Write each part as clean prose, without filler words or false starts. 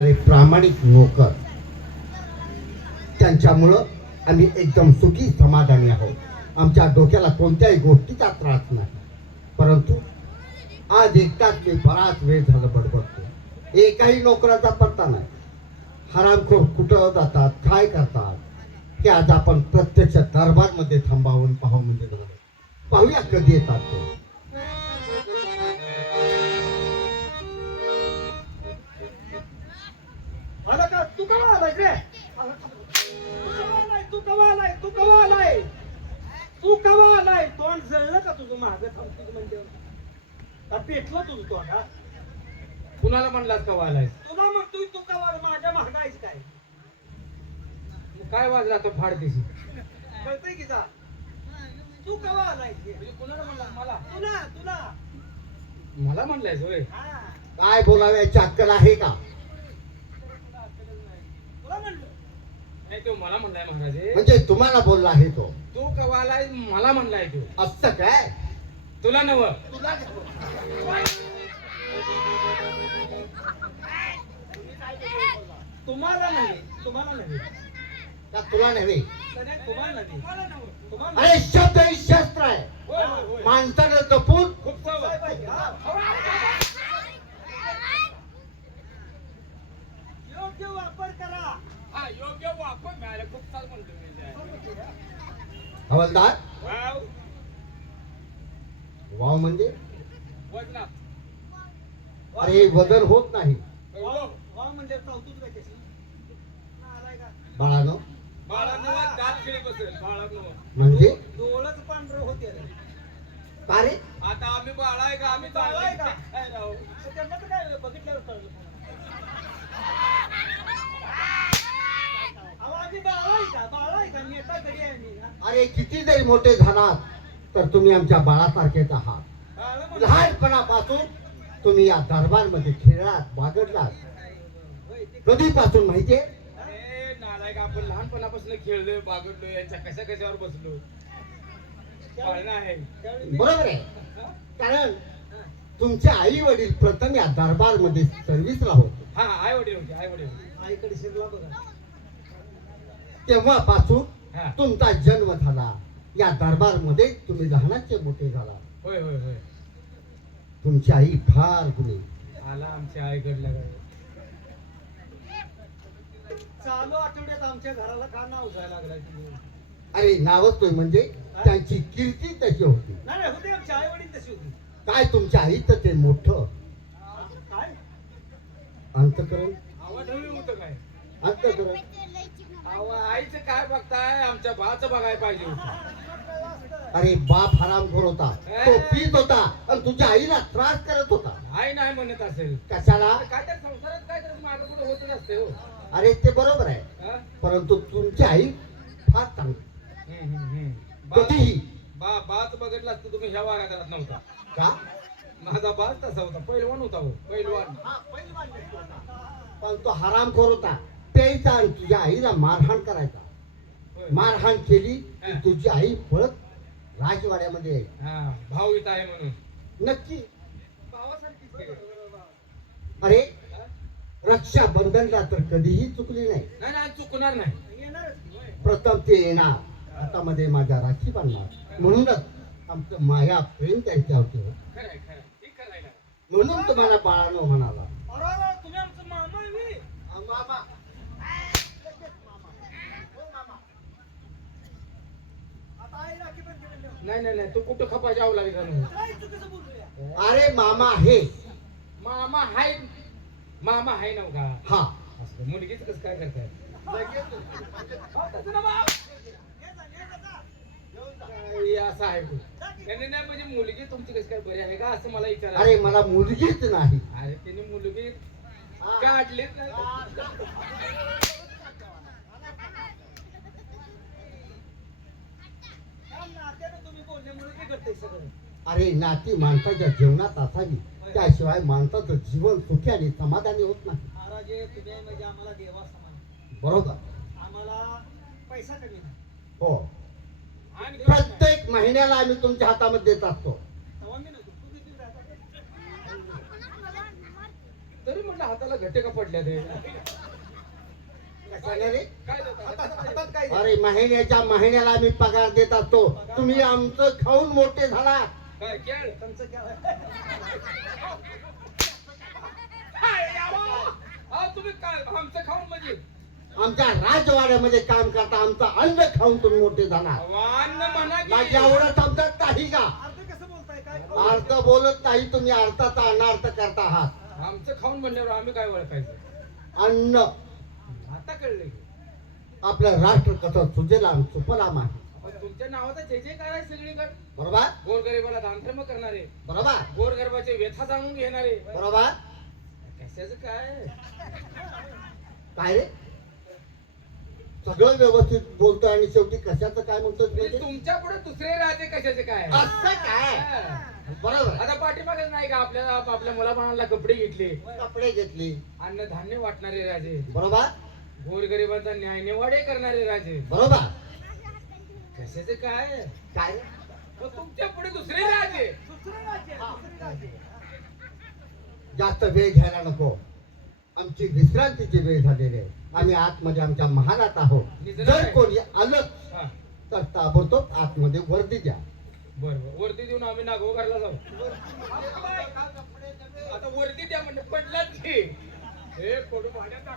प्रामाणिक नोकर, त्यांच्यामुळं आम्ही एकदम सुखी समाधानी आहोत. आमच्या डोक्याला कोणत्याही गोष्टीचा त्रास नाही. परंतु आज एकटाच मी बराच वेळ झालं बडबडतो. एकही नोकराचा पत्ता नाही. हरामखोर कुठं जातात, काय करतात, हे आज आपण प्रत्यक्ष दरबारमध्ये थांबावून पाहू म्हणजे झालं. पाहूया कधी येतात ते. आला का? तू कवा आलाय रे? तू कवा आलाय? तू कवा आलाय? तू कवा आलाय? तोंड जळलं का तुझं? मागं थांबतो म्हणजे का पेटलं तुझं तोंड? हा? कुणाला म्हणलास कवा आलाय? तुला मग तू कवा माझ्या महागाईच काय काय वाजला तो फाडदेशी? कळतंय की जा? तू कवा आलाय? म्हणजे कुणाला म्हणला? मला तुला तुला मला म्हणलायस होय? हा काय बोलाव्याची अक्कल आहे का? तुला म्हणलं नाही, तो मला म्हणलाय महाराज. म्हणजे तुम्हाला बोलला आहे तो? तू कवा आलाय मला म्हणलाय तो. असं काय? तुला नव तुला तुम्हाला नाही, तुम्हाला नाही, का तुला नव्हे? तुम्हाला नाही, तुम्हाला अरे शब्द ही शस्त्र आहे. होय होय होय. माणसानं जपून खूप चव आहे. पाहिजे. हा? योग्य वापर करा. हा, योग्य वापर मिळाला. खूप चाल म्हणतो मी. हवालदार. वाव, वाव म्हणजे? वजनात. अरे वजन होत नाही वाव वाव म्हणजे चावतूच काय त्याची? आलाय का? बाळानो. बाळांनो दात खिळी बसेल. बाळांनो म्हणजे डोळच पांढरं होते रे. का रे? आता आम्ही बाळा आहे का? आम्ही बाळा आहे का? काय राहू? तर त्यांना तर काय बघितल्यावर कळलं. अहो, आम्ही बाळा आहे का? बाळा आहे का? नेता तरी आहे मी ना. अरे किती जरी मोठे झालात तर तुम्ही आमच्या बाळासारखेच आहात. बाळा म्हणून- लहानपणापासून तुम्ही या दरबारमध्ये खेळलात, बागडलात. होय, ते कधीपासून माहितीये? ए नालायक, आपण लहानपणापासून खेळलोय, बागडलोय, यांच्या कशा कशावर बसलो. कळणं आहे. त्यावेळी मी- बरोबर आहे. हा? कारण हा. तुमचे आई वडील प्रथम या दरबारमध्ये सर्व्हिसला होते. हा, आई वडील होते, आई वडील होते. आईकडे शिरला बघा. तेव्हापासून हा. तुमचा जन्म झाला. या दरबारमध्ये तुम्ही लहानाचे मोठे झाला. होय होय होय. तुमची आई फार गुणी. आला आमच्या आईकडल्या घरी. चालू आठवड्यात आमच्या घराला का नाव जायला लागलाय तुम्ही? अरे नावतोय म्हणजे त्यांची कीर्ती तशी होती. नाही नाही, होते आमची आई वडील तशी होती. काय तुमच्या आईचं ते मोठं काय अंतकरण. आवाज हवी होतं काय? अंतकरण. आईचं काय बघताय? आमच्या भाचं बघायला पाहिजे होतं. अरे बाप हरामखोर होता. तो पीत होता आणि तुझ्या आईला त्रास करत होता. आई नाही म्हणत असेल. कशाला? काय तर संसारात काय तर मागं पुढे होतच असते हो. अरे ते बरोबर आहे. हा? परंतु तुमची आई फार चांगली. कधीही. बाच बघितला असतं तुम्ही ह्या वारात नव्हता. का? माझा बाच तसा होता. पहिलवान होता हो. पहिलवान. पण तो हरामखोर होता. प्यायचा आणि तुझ्या आईला मारहाण करायचा. होय. मारहाण केली की तुझी आई पळत राजवाड्यामध्ये यायची. हा, भाऊ इथं आहे म्हणून. नक्की. भावासारखीच आहे. अरे रक्षाबंधनला तर कधीही चुकली नाही. नाही नाही, चुकणार नाही. येणारच की, होय. प्रथम ते येणार, हातामध्ये माझ्या राखी बांधणार. म्हणूनच आमचं माया प्रेम त्यांच्यावरती होतं. खरंय खरंय. ठीक करायला. म्हणून तुम्हाला बाळानो म्हणाला. अरे, तुम्ही आमचं मामा आहे बे. मामा. आता आई राखी पण केलेली आहे. नाही नाही नाही, तू कुठं खपा जाऊ लागेल का म्हणून. काय चुकीचं बोलतोय? अरे मामा आहे. मामा हाय. मामा हाय नव का? हा. असं मुलगीच कसं काय करताय? हा, तसं ना बाप. काय असं आहे तू. नाही नाही, म्हणजे मुलगी तुमची कशी काय बरी आहे का असं मला विचार. अरे मला मुलगीच नाही. अरे तिने मुलगी काढलीच नाही. नात्यानं तुम्ही बोलल्यामुळे ते घडतंय सगळं. अरे नाती माणसाच्या जीवनात असावी. त्याशिवाय माणसाचं जीवन सुखी आणि समाधानी होत नाही. महाराजे, तुम्ही म्हणजे आम्हाला देवा समान. बरोबर. आम्हाला पैसा कमी नाही. हो. आणि प्रत्येक महिन्याला आम्ही तुमच्या हातामध्ये देत असतो. तेव्हा मी नको. तू किती राहता? तरी म्हटलं हाताला घट्टे का पडल्या ते कशाने रे? काय देता? हातात काय अरे महिन्याला आम्ही पगार देत असतो, तुम्ही आमचं खाऊन मोठे झाला. काय केळ तुमचं काय तुम्ही काय आमचं खाऊन म्हणजे आमच्या राजवाड्यामध्ये काम करता, आमचं अन्न खाऊन तुम्ही मोठे झाला. अन्न म्हणा की माझ्या एवढं समजत नाही का? अर्थ कसं बोलताय काय अर्थ बोलत नाही तुम्ही, अर्थाचा अनार्थ करता आहात. आमचं खाऊन म्हणल्यावर आम्ही काय ओळखायचं अन्न आता कळलं की आपलं राष्ट्र कसं सुजलाम सुफलाम आहे. पण तुमच्या नावाचा जय जयकार आहे सगळीकडे बरोबर गोरगरिबाला दानधर्म करणारे बरोबर गोरगरिबाचे व्यथा जाणून घेणारे बरोबर. कशाचं काय काय रे, सगळं व्यवस्थित बोलतोय आणि शेवटी कशाचं काय म्हणतोय म्हणजे म्हणजे? तुमच्या पुढे दुसरे राहते कशाचे काय असं काय? हा. बरोबर. आता पाठीमागच नाही का आपल्याला आपल्या मुलाबाळांना कपडे घेतले कपडे घेतली अन्न धान्य वाटणारे राजे बरोबर गोरगरिबांचा न्याय निवाडे करणारे राजे बरोबर. कशाचे काय काय रे? मग तुमच्या पुढे दुसरे राजे दुसरं राज्य दुसरं राज्य जास्त वेळ घ्यायला नको, आमची विश्रांतीची वेळ झालेली आहे. आम्ही आतमध्ये आमच्या महालात आहोत. जर कोणी आलं हा तर ताबडतोब आतमध्ये वर्दी द्या. बरोबर वरती देऊन आम्ही नागोगारला जाऊ आता वरती द्या म्हणजे पडलाच की हे कोण भाड्यात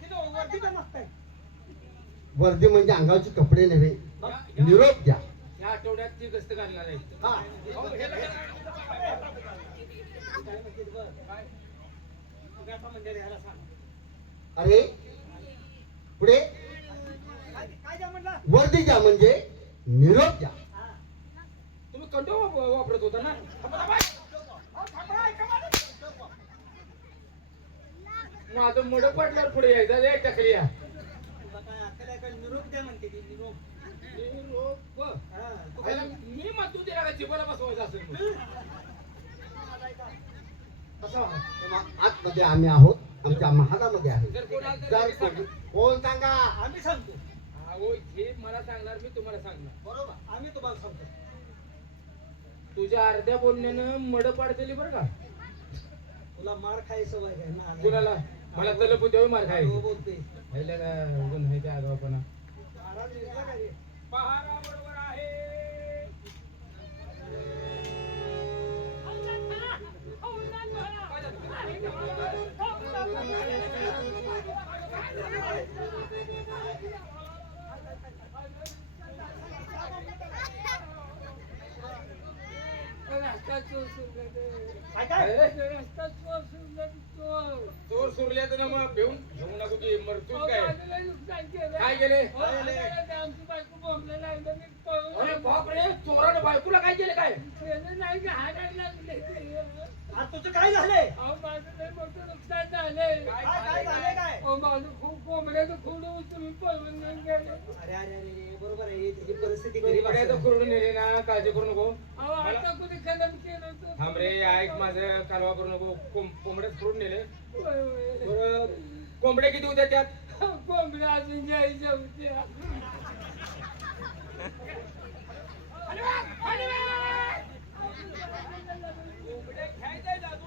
तिथं वरती काय मागताय वर्दी म्हणजे अंगावचे कपडे नव्हे, निरोप द्या. या आठवड्यात ती गस्त घालणार आहे हा. अहो, हे लग्न- काय म्हणते बरं काय तू काय म्हणजे ह्याला सांग अरे पुढे काय द्या म्हणला वर्दी द्या म्हणजे निरोप द्या. तुम्ही कंडो वापरत होता ना माझं मड पडल्यावर पुढे यायचा रे टकलिया तुला काय अक्कल आहे का निरोप द्या म्हणते ती निरोप हा, तू काय मी मग तू तिला जिबाला बसवायचं असेल मग. कसं? तेव्हा आतमध्ये आम्ही आहोत, आमच्या महालामध्ये आहे. जर कोण आलं तर जर लगेच सांगा. कोण सांगा. आम्ही सांगतो अहो, हे मला सांगणार मी तुम्हाला सांगणार बरोबर आम्ही तुम्हाला सांगतो तुझ्या अर्ध्या बोलण्यानं मड पाड दिली बरं का तुला मार खायची सवय आहे ना तुला मला तलप होते मार हो, खायची बोलते पहिल्या का उगं नाही त्या आगावपणा महाराज वेगळा काय रे? पहारा बरोबर आहे काय काय चोर सुरल्या तर मग भिवून घेऊ नको की मरतूच काय गेले अरे बापरे चोरानं बायकोला काय केलं काय आज तुझं काय झालंय नुकसान झालंय काय झालंय काय माझं खूप कोंबड्याचं खूप तुम्ही पळवून घेऊन गेले अरे अरे अरे बरोबर आहे त्याची परिस्थिती गरीब गरीब असेल. करून नेले ना काळजी करू नको अहो आता कुणी कलम केलं होतं थांब रे ऐक माझं कालवा करू नको कोंबड्यात फोडून नेले होय, होय. बरं कोंबड्या किती होत्या त्यात कोंबड्या अजून जायच्या होत्या कोंबड्या घ्यायच्या जादू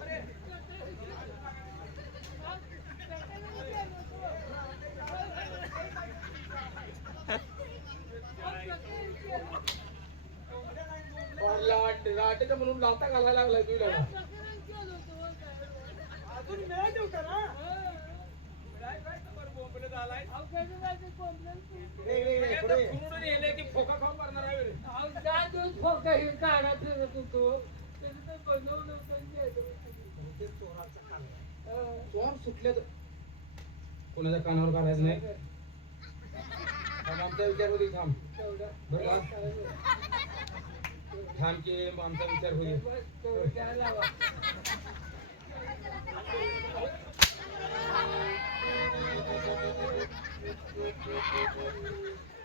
अरे लाटेचा म्हणून लाता घालायला लागलाय तुला अजून मिळायचं होतं ना वेगवेगळे पुढे की फोका खाऊन मारणार आहे रे. काढा फिरत होतो त्याचं ते बनवलं होतं गेलं. ते चोराचा काम आहे. चोर सुटले तर कोणाच्या कानावर काढायचं नाही थांब, आमचा विचार होती थांब तेवढं. बरं का थांब की मग आमचा विचार होईल बस तेवढं लावा.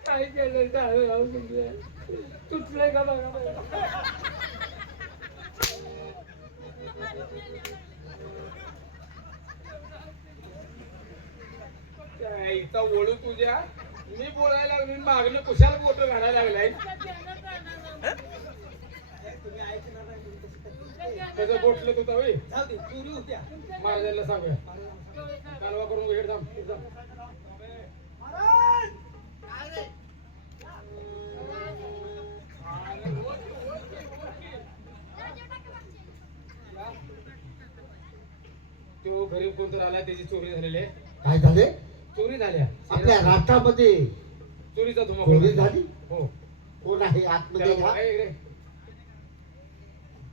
काय केलं काय राहू तुमचं तुटलंय का बघा बघा. त्या इथं ओळू तुझ्या मी बोलायला लागलो मागणं कुशाला बोट घालायला लागलाय तुम्ही ऐकणार नाही तुम्ही कसं करता? त्याचं बोटलं होतं होय जाऊ दे चोरी होत्या महाराजांना सांगूया तेवढं सांग. कालवा करून घेड थांब महाराज तो गरीब कोणतर आला त्याची चोरी झालेली आहे काय झाले चोरी झाल्या आपल्या राष्ट्रामध्ये चोरीचा चोरी धुमाकूळ झाली हो कोण आहे आतमध्ये त्याला घ्या. बघा इकडे.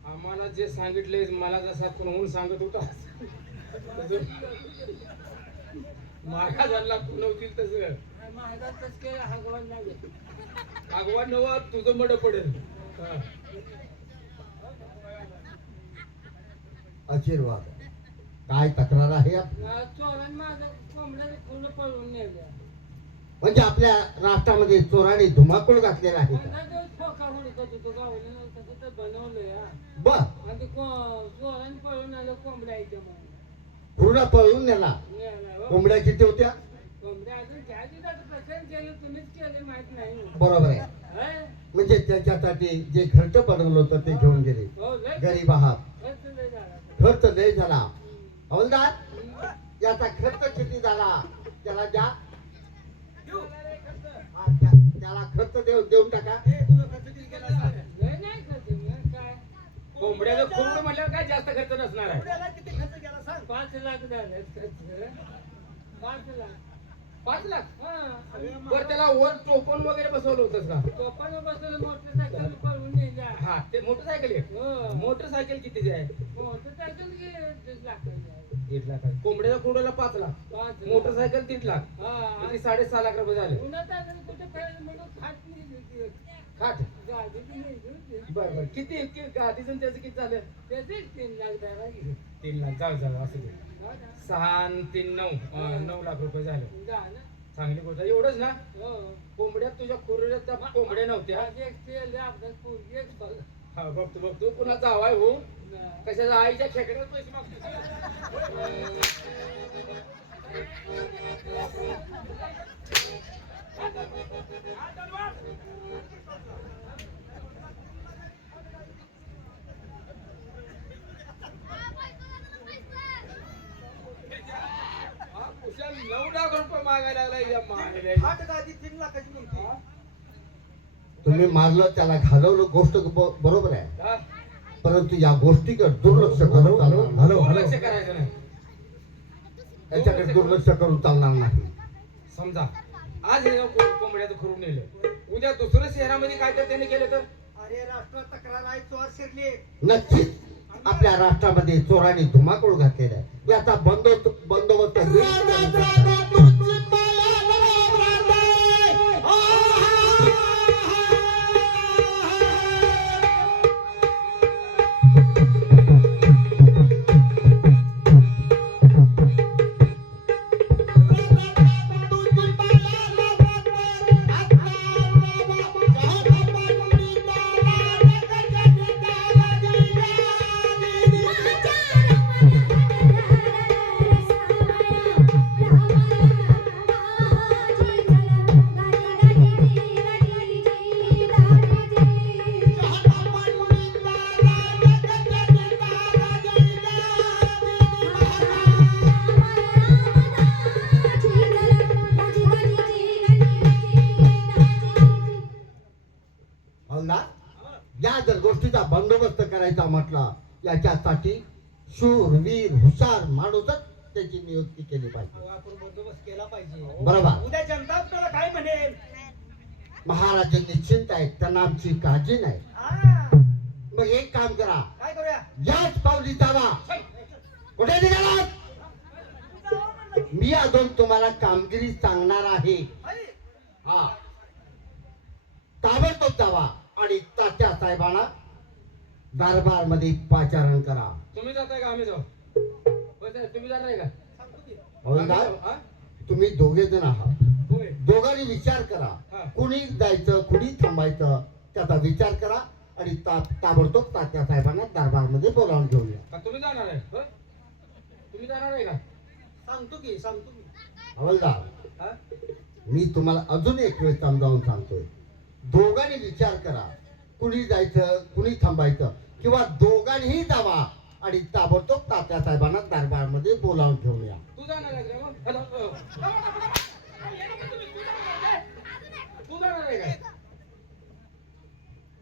आम्हाला जे सांगितले मला जसा कोण सांगत होता तसं महाराजांना खुलवतील तसं महाराजच केलं हगवण नाही आगवा नवा तुझं मड पडेल हा. आशीर्वाद काय तक्रार आहे आपली? चोरांनी माझं कोंबड्याला खुलं पळवून नेलं म्हणजे आपल्या राष्ट्रामध्ये चोराने धुमाकूळ घातलेला आहे का? 15 दिवस फोका म्हणत होतो तो गावलं तसं तर बनवलंय हा. बर आणि ते चोरांनी पळून आलं कोंबड्या इथं म्हणून पूर्ण पळून नेला नेलं, हो. कोंबड्या किती होत्या कोंबड्या अजून त्या दिवसाचं प्रसन्न केलं तुम्हीच केले माहित नाही बरोबर आहे हं? म्हणजे त्याच्यासाठी जे खर्च बनवलं होतं ते घेऊन गेले हो लय गरीब आहात खर्च लय झाला. खर्च लय झाला हवलदार याचा खर्च किती झाला त्याला द्या देऊ हा, त्याला खर्च देऊन टाका ए तुझा खर्च किती केला सांग लय नाही खर्च मग काय कोंबड्याचं खुरड म्हटल्यावर काय जास्त खर्च नसणार आहे कोंबड्याला किती खर्च केला सांग 5 लाख झाले खर्च 5 लाख 5 लाख हा बर त्याला वर टोपण वगैरे बसवलं होतंस का टोपानं बसवलं मोटरसायकल पळवून नेल्या हा ते मोटरसायकल आहे हो मोटरसायकल कितीची आहे मोटरसायकल की 1.5 लाख 1 लाख आहे कोंबड्याच्या खुरड्याला 5 लाख 5 लाख. मोटरसायकल 3 लाख हा किती 6.5 लाख रुपये झाले उन्हात आलं कुठे खेळायला म्हणून खात नाही देते. खाट गाडी बी नाही देते. बर बर किती गाडीचं आणि त्याचं किती झालं त्याचेच 3 लाख द्यायला गेले. 3 लाख जाऊ असं दे हा ना? 6 आणि 3 9 9 लाख रुपये झाले झालं. चांगली गोष्ट आहे. एवढंच ना हो. कोंबड्यात तुझ्या खुरड्यात त्या कोंबड्या नव्हत्या आज एक तेल आहे, आपलं पोरगी एक फळ. हा बघतो पुन्हा जावाय हो ना. कशाचा आईच्या खेकड्यात पैसे मागतो हा, कुशाल 9 लाख रुपये मागायला लागलाय या मायला. हाट गादी 3 लाखाची म्हणते तुम्ही मारलं त्याला घालवलं गोष्ट बरोबर आहे हा, परंतु या गोष्टीकडे दुर्लक्ष करून चालणार दुर्लक्ष करायचं नाही याच्याकडे दुर्लक्ष करून चालणार नाही समजा आज हे कोंबड्याचं खुरून नेलं उद्या दुसरं शहरामध्ये काय तर त्याने केलं तर अरे राष्ट्रात तक्रार आहे चोर शिरले नक्कीच आपल्या राष्ट्रामध्ये चोरांनी धुमाकूळ घातलेला आहे याचा बंदोबस्त या जर गोष्टीचा बंदोबस्त करायचा म्हटला याच्यासाठी शूरवीर हुशार माणूसच त्याची नियुक्ती केली पाहिजे आपण बंदोबस्त केला पाहिजे बरोबर उद्या जनता आपल्याला काय म्हणेल महाराज निश्चिंत आहेत त्यांना आमची काळजी नाही हा, मग एक काम करा काय करूया याच पावली जावा कुठे निघालात मी अजून तुम्हाला कामगिरी सांगणार आहे अरे, हा ताबडतोब जावा आणि तात्या साहेबांना दरबार मध्ये पाचारण करा तुम्ही जाताय का आम्ही जाऊ बस आहे, तुम्ही जाणार आहे का सांगतो की. हवलदार हा? तुम्ही दोघे जण आहात होय दोघांनी विचार हा. करा कुणी जायचं कुणी थांबायचं त्याचा विचार करा आणि ताबडतोब तात्या साहेबांना दरबार मध्ये बोलावून घेऊया का तुम्ही जाणार आहे हं? तुम्ही जाणार आहे का सांगतो की सांगतो की हवलदार हा? मी तुम्हाला अजून एक वेळ समजावून सांगतोय दोघांनी विचार करा कुणी जायचं कुणी थांबायचं किंवा दोघांनीही जावा आणि ताबडतोब तात्यासाहेबांना दरबारमध्ये बोलावून घेऊन या. तू जाणार आहे का मग? तू जाणार आहे काय?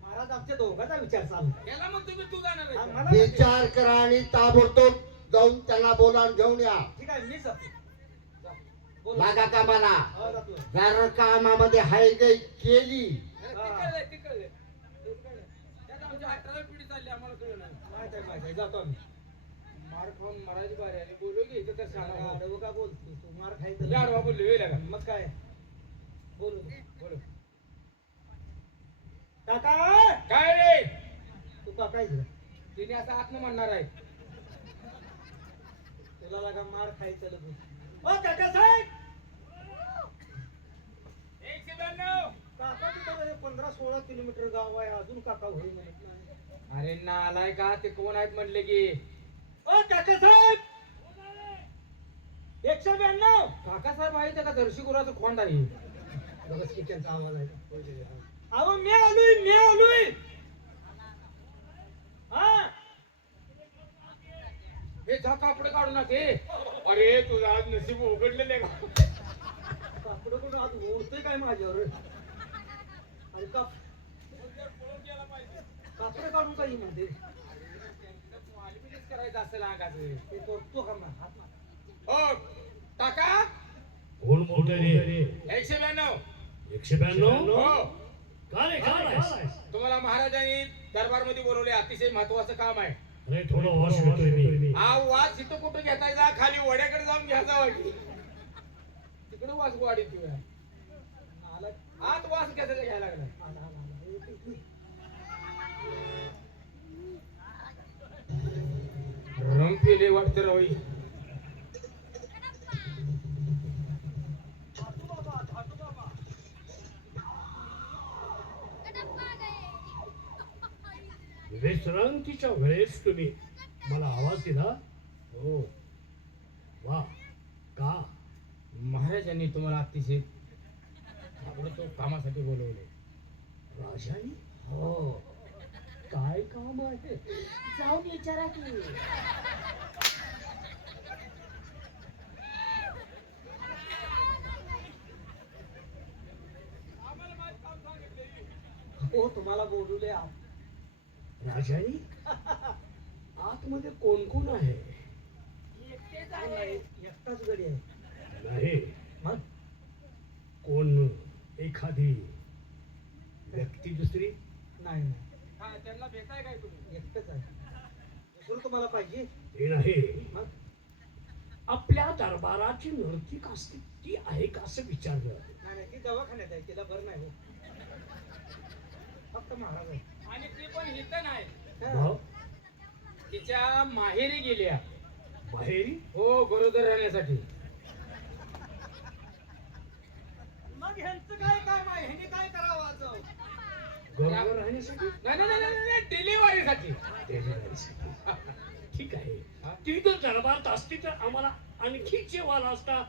महाराज आमच्या दोघांचा विचार चालू याला मग तुम्ही तू जाणार आहे का? मला विचार करा आणि ताबडतोब जाऊन त्यांना बोलावून घेऊन या. ठीक आहे मी जातो जा. बोला. लागा कामाला. हो, जातो. जर कामामध्ये हायगाई केली ते कळलंय, ते कळलंय. ते कळलंय. त्यात आमची 18वी पिढी चालली, आम्हाला कळलं नाही. माहित आहे, माहित आहे. जातो आम्ही मार खाऊन मराठी बारी आली. बोलू की इथं तर शाळा आडवं का बोलतो तू मार तुझ्या खायचं आडवा बोललो वेळ का? मग काय बोलू बोल. काका काय रे? तू काका इकडे. तिने असं आत्म म्हणणार आहे. तुला लागा मार खायचं लगू ओ काका साहेब 192. काका तिथं 15-16 किलोमीटर गाव आहे अजून काका होईल म्हणत नाही. अरे ना आलाय का? ते कोण आहेत म्हणले की? ओ काका साहेब 192 काका साहेब आहे का? दर्शी गुराचं खोंड आहे. बघच किचनचा आवाज आहे अहो मी आलोय हा हे जा कापडे काढू ना ते. अरे तुझं आज नशीब उघडलेलं आहे का? कापड कोण आज ओढतोय काय माझ्यावर अरे कापड काढून काही म्हणते मालिमीच करायचं असेल अंगाचं. ते तो का हात मार. हो टाका. कोण बोलतोय रे? 192. 192? हो का रे काय आहेस? तुम्हाला महाराजांनी दरबारमध्ये बोलवले. अतिशय महत्वाचं काम आहे. अरे थोडं वॉश घेतोय मी. हा वास इथं कुठं घेतायचा? खाली वड्याकडे जाऊन घ्यायचा वाटी. तिकडे वास वाढी तुझ्या आत वास कशाचा घ्यायला लागला? रम पिले वाटतं रवई. विश्रांतीच्या वेळेस तुम्ही मला आवाज दिला. हो वा. का? महाराजांनी तुम्हाला अतिशय ताबडतोब कामासाठी बोलवले. राजानी? हो काय काम आहे? जाऊन विचारा की हो तुम्हाला बोलवले राजानी आतमध्ये कोण कोण आहे? एकटाच गडी आहे नाही मग कोण एखादी व्यक्ती दुसरी? नाही नाही हा, त्यांना भेटाय काय तुम्ही? एकटच आहे दुसरं तुम्हाला पाहिजे ते नाही. मग आपल्या दरबाराची नर्तिक असते ती आहे का असं विचारलं. नाही नाही ती दवाखान्यात आहे तिला बरं नाही हो फक्त महाराज आहे आणि ती पण इथं नाही, हा. भाव तिच्या माहेरी गेल्या. बाहेरी हो गरोदर राहण्यासाठी. मग ह्यांचं काय काम आहे ह्यांनी काय करावं आज? गरोदर राहण्यासाठी नाही डिलिव्हरीसाठी. डिलिव्हरीसाठी. ठीक आहे. ती जर दरबारात असती तर आम्हाला आणखी जेवायला असता.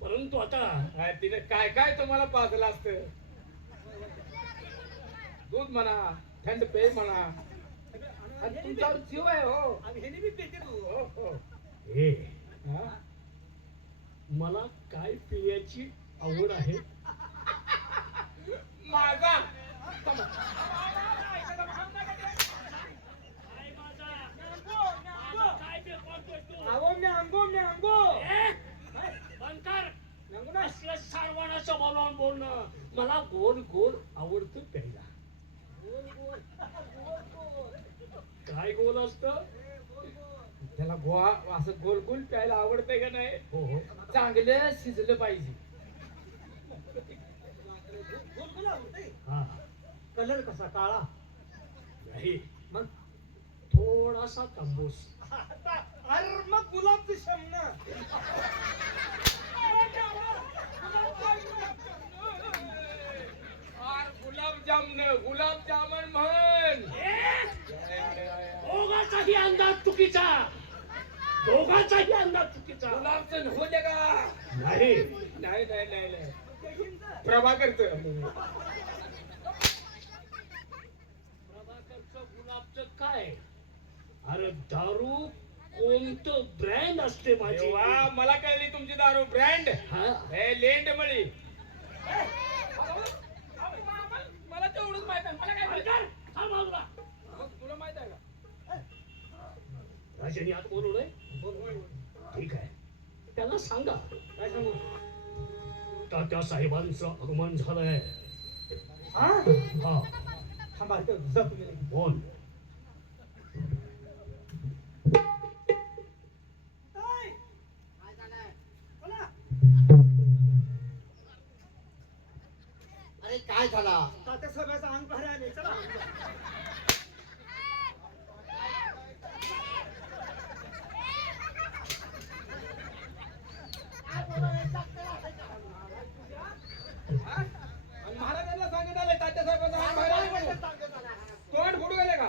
परंतु आता तिने काय काय तुम्हाला पाजलं असतं. दूध म्हणा, थंड पेय म्हणा, आणि तुमच्यावर जीव आहे. हो आणि ह्यांनी बी पेटे तू हो हो. हे हा? मला काय पिण्याची आवड आहे. माझा सर्वांचं बोलवून बोलणं. मला गोल गोल आवडतं प्यायला. काय गोल असत? त्याला गोवा असं गोल गोल प्यायला आवडतंय का नाही? हो हो. चांगलं शिजलं पाहिजे. हा कलर कसा काळा नाही मग थोडासा तांबूस. अरे मग गुलाबची शमना गुलाबजामुन म्हण. दोघांचाही अंदाज चुकीचा. दोघांचाही अंदाज चुकीचा. गुलाबचं होते का? नाही नाही नाही नाही नाही. प्रभाकरचं प्रभाकरचं गुलाबचं तर काय अरे दारू कोणतं ब्रँड असते माझी वा मला कळली तुमची दारू ब्रँड हा हे लेंड मळी मला तेवढंच माहित आहे मला काय माहित आहे? थांब बाजूला. मग तुला माहित आहे का राजाने आत बोलवलंय ठीक आहे त्याला सांगा काय सांगू तात्या साहेबांचं आगमन झालंय हा हा थांबा इथं जा तुम्ही बोल काय? बोला. अरे काय झाला तात्या साहेबाचं अंग बाहेर आले चला आणि महाराजांना सांगत आले तात्या साहेबांचं अंग बाहेर आलं म्हणून. तोंड फोडू गेले का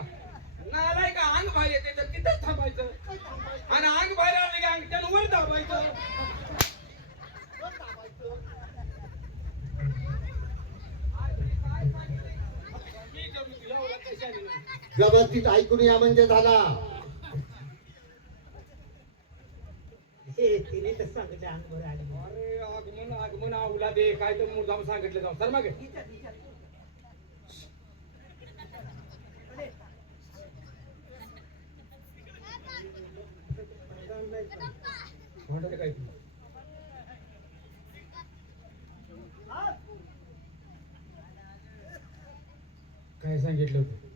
नालाय का अंग बाहेर येते तर तिथंच थांबायचं आणि अंग बाहेर आले की अंगठ्यानं वर दाबायचं मी करू तुला ओळख कशाने नाही. व्यवस्थित ऐकून या म्हणजे झाला हे तिने तर सांगितलं अंग बाहेर आले म्हणून. अरे आगमन आगमन आवला दे काय तर मुद्दाम सांगितलं जाऊ सर मग म्हणतात काय तुम्ही काय सांगितलं होतं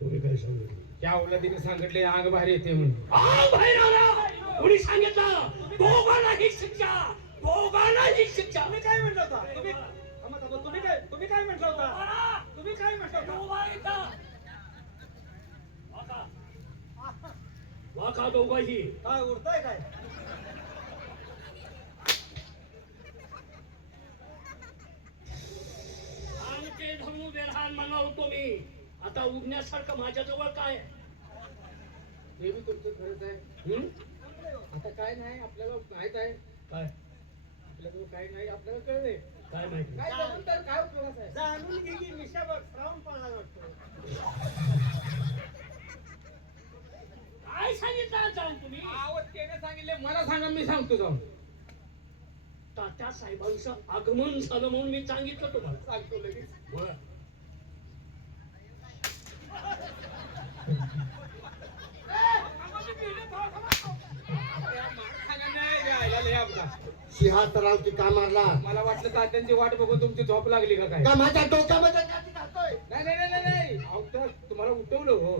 तुम्ही काय सांगितलं त्या औलादीने सांगितले अंग बाहेर येते म्हणून आ बाहेर आला कोणी सांगितलं दोघांनाही शिक्षा दोघांनाही शिक्षा तुम्ही काय म्हटलं होता थांबा, थांबा. तुम्ही काय म्हटलं होता तुम्ही काय म्हटलं होता वाका दोघाही काय उडताय काय आणि ते धनु बेलहान म्हणला होतो मी आता उडण्यासारखं माझ्याजवळ काय आहे? हे बी तुमचं खरंच आहे हं? आता काय नाही आपल्याला माहित आहे काय आपल्याजवळ काय नाही आपल्याला कळले काय माहिती काय जाणून तर काय उपयोगाचं आहे जाणून घे की मिशा बघ श्रावण पाळला वाटतो काय सांगितलं जाऊन तुम्ही आवत त्याने सांगितले मला सांगा मी सांगतो जाऊन तात्या साहेबांचं आगमन झालं म्हणून मी सांगितलं तुम्हाला सांगतो लगेच बरं. सिंहासरावची का मारला मला वाटलं तात्यांची वाट बघून तुमची झोप लागली का काय का माझ्या डोक्यामध्ये काठी घालतोय? नाही नाही नाही नाही अहो, तुम्हाला उठवलं हो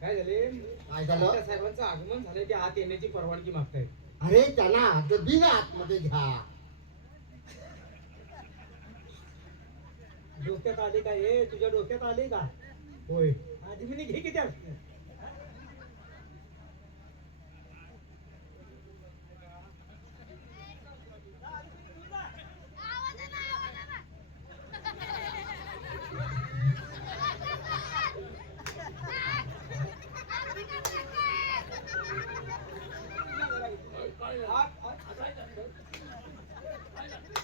काय झाले काय झालं तात्या साहेबांचं आगमन झालंय ते आत येण्याची परवानगी मागतायत अरे त्यांना आता बिना आतमध्ये घ्या डोक्यात आले का हे तुझ्या डोक्यात आले का होय आधी मी घे किती काय झालं? आत आत काय झालं? काय झालं?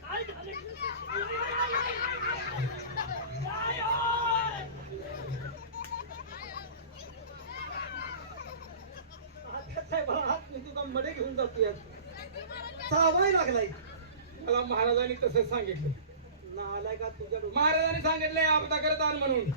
काय झालं? हात मी तुझा मध्ये घेऊन जातो यात चावाय लागलाय मला महाराजांनी तसंच सांगितलं ना आलाय का तुझ्या डोक्यात महाराजांनी सांगितलंय आपदा करत आण म्हणून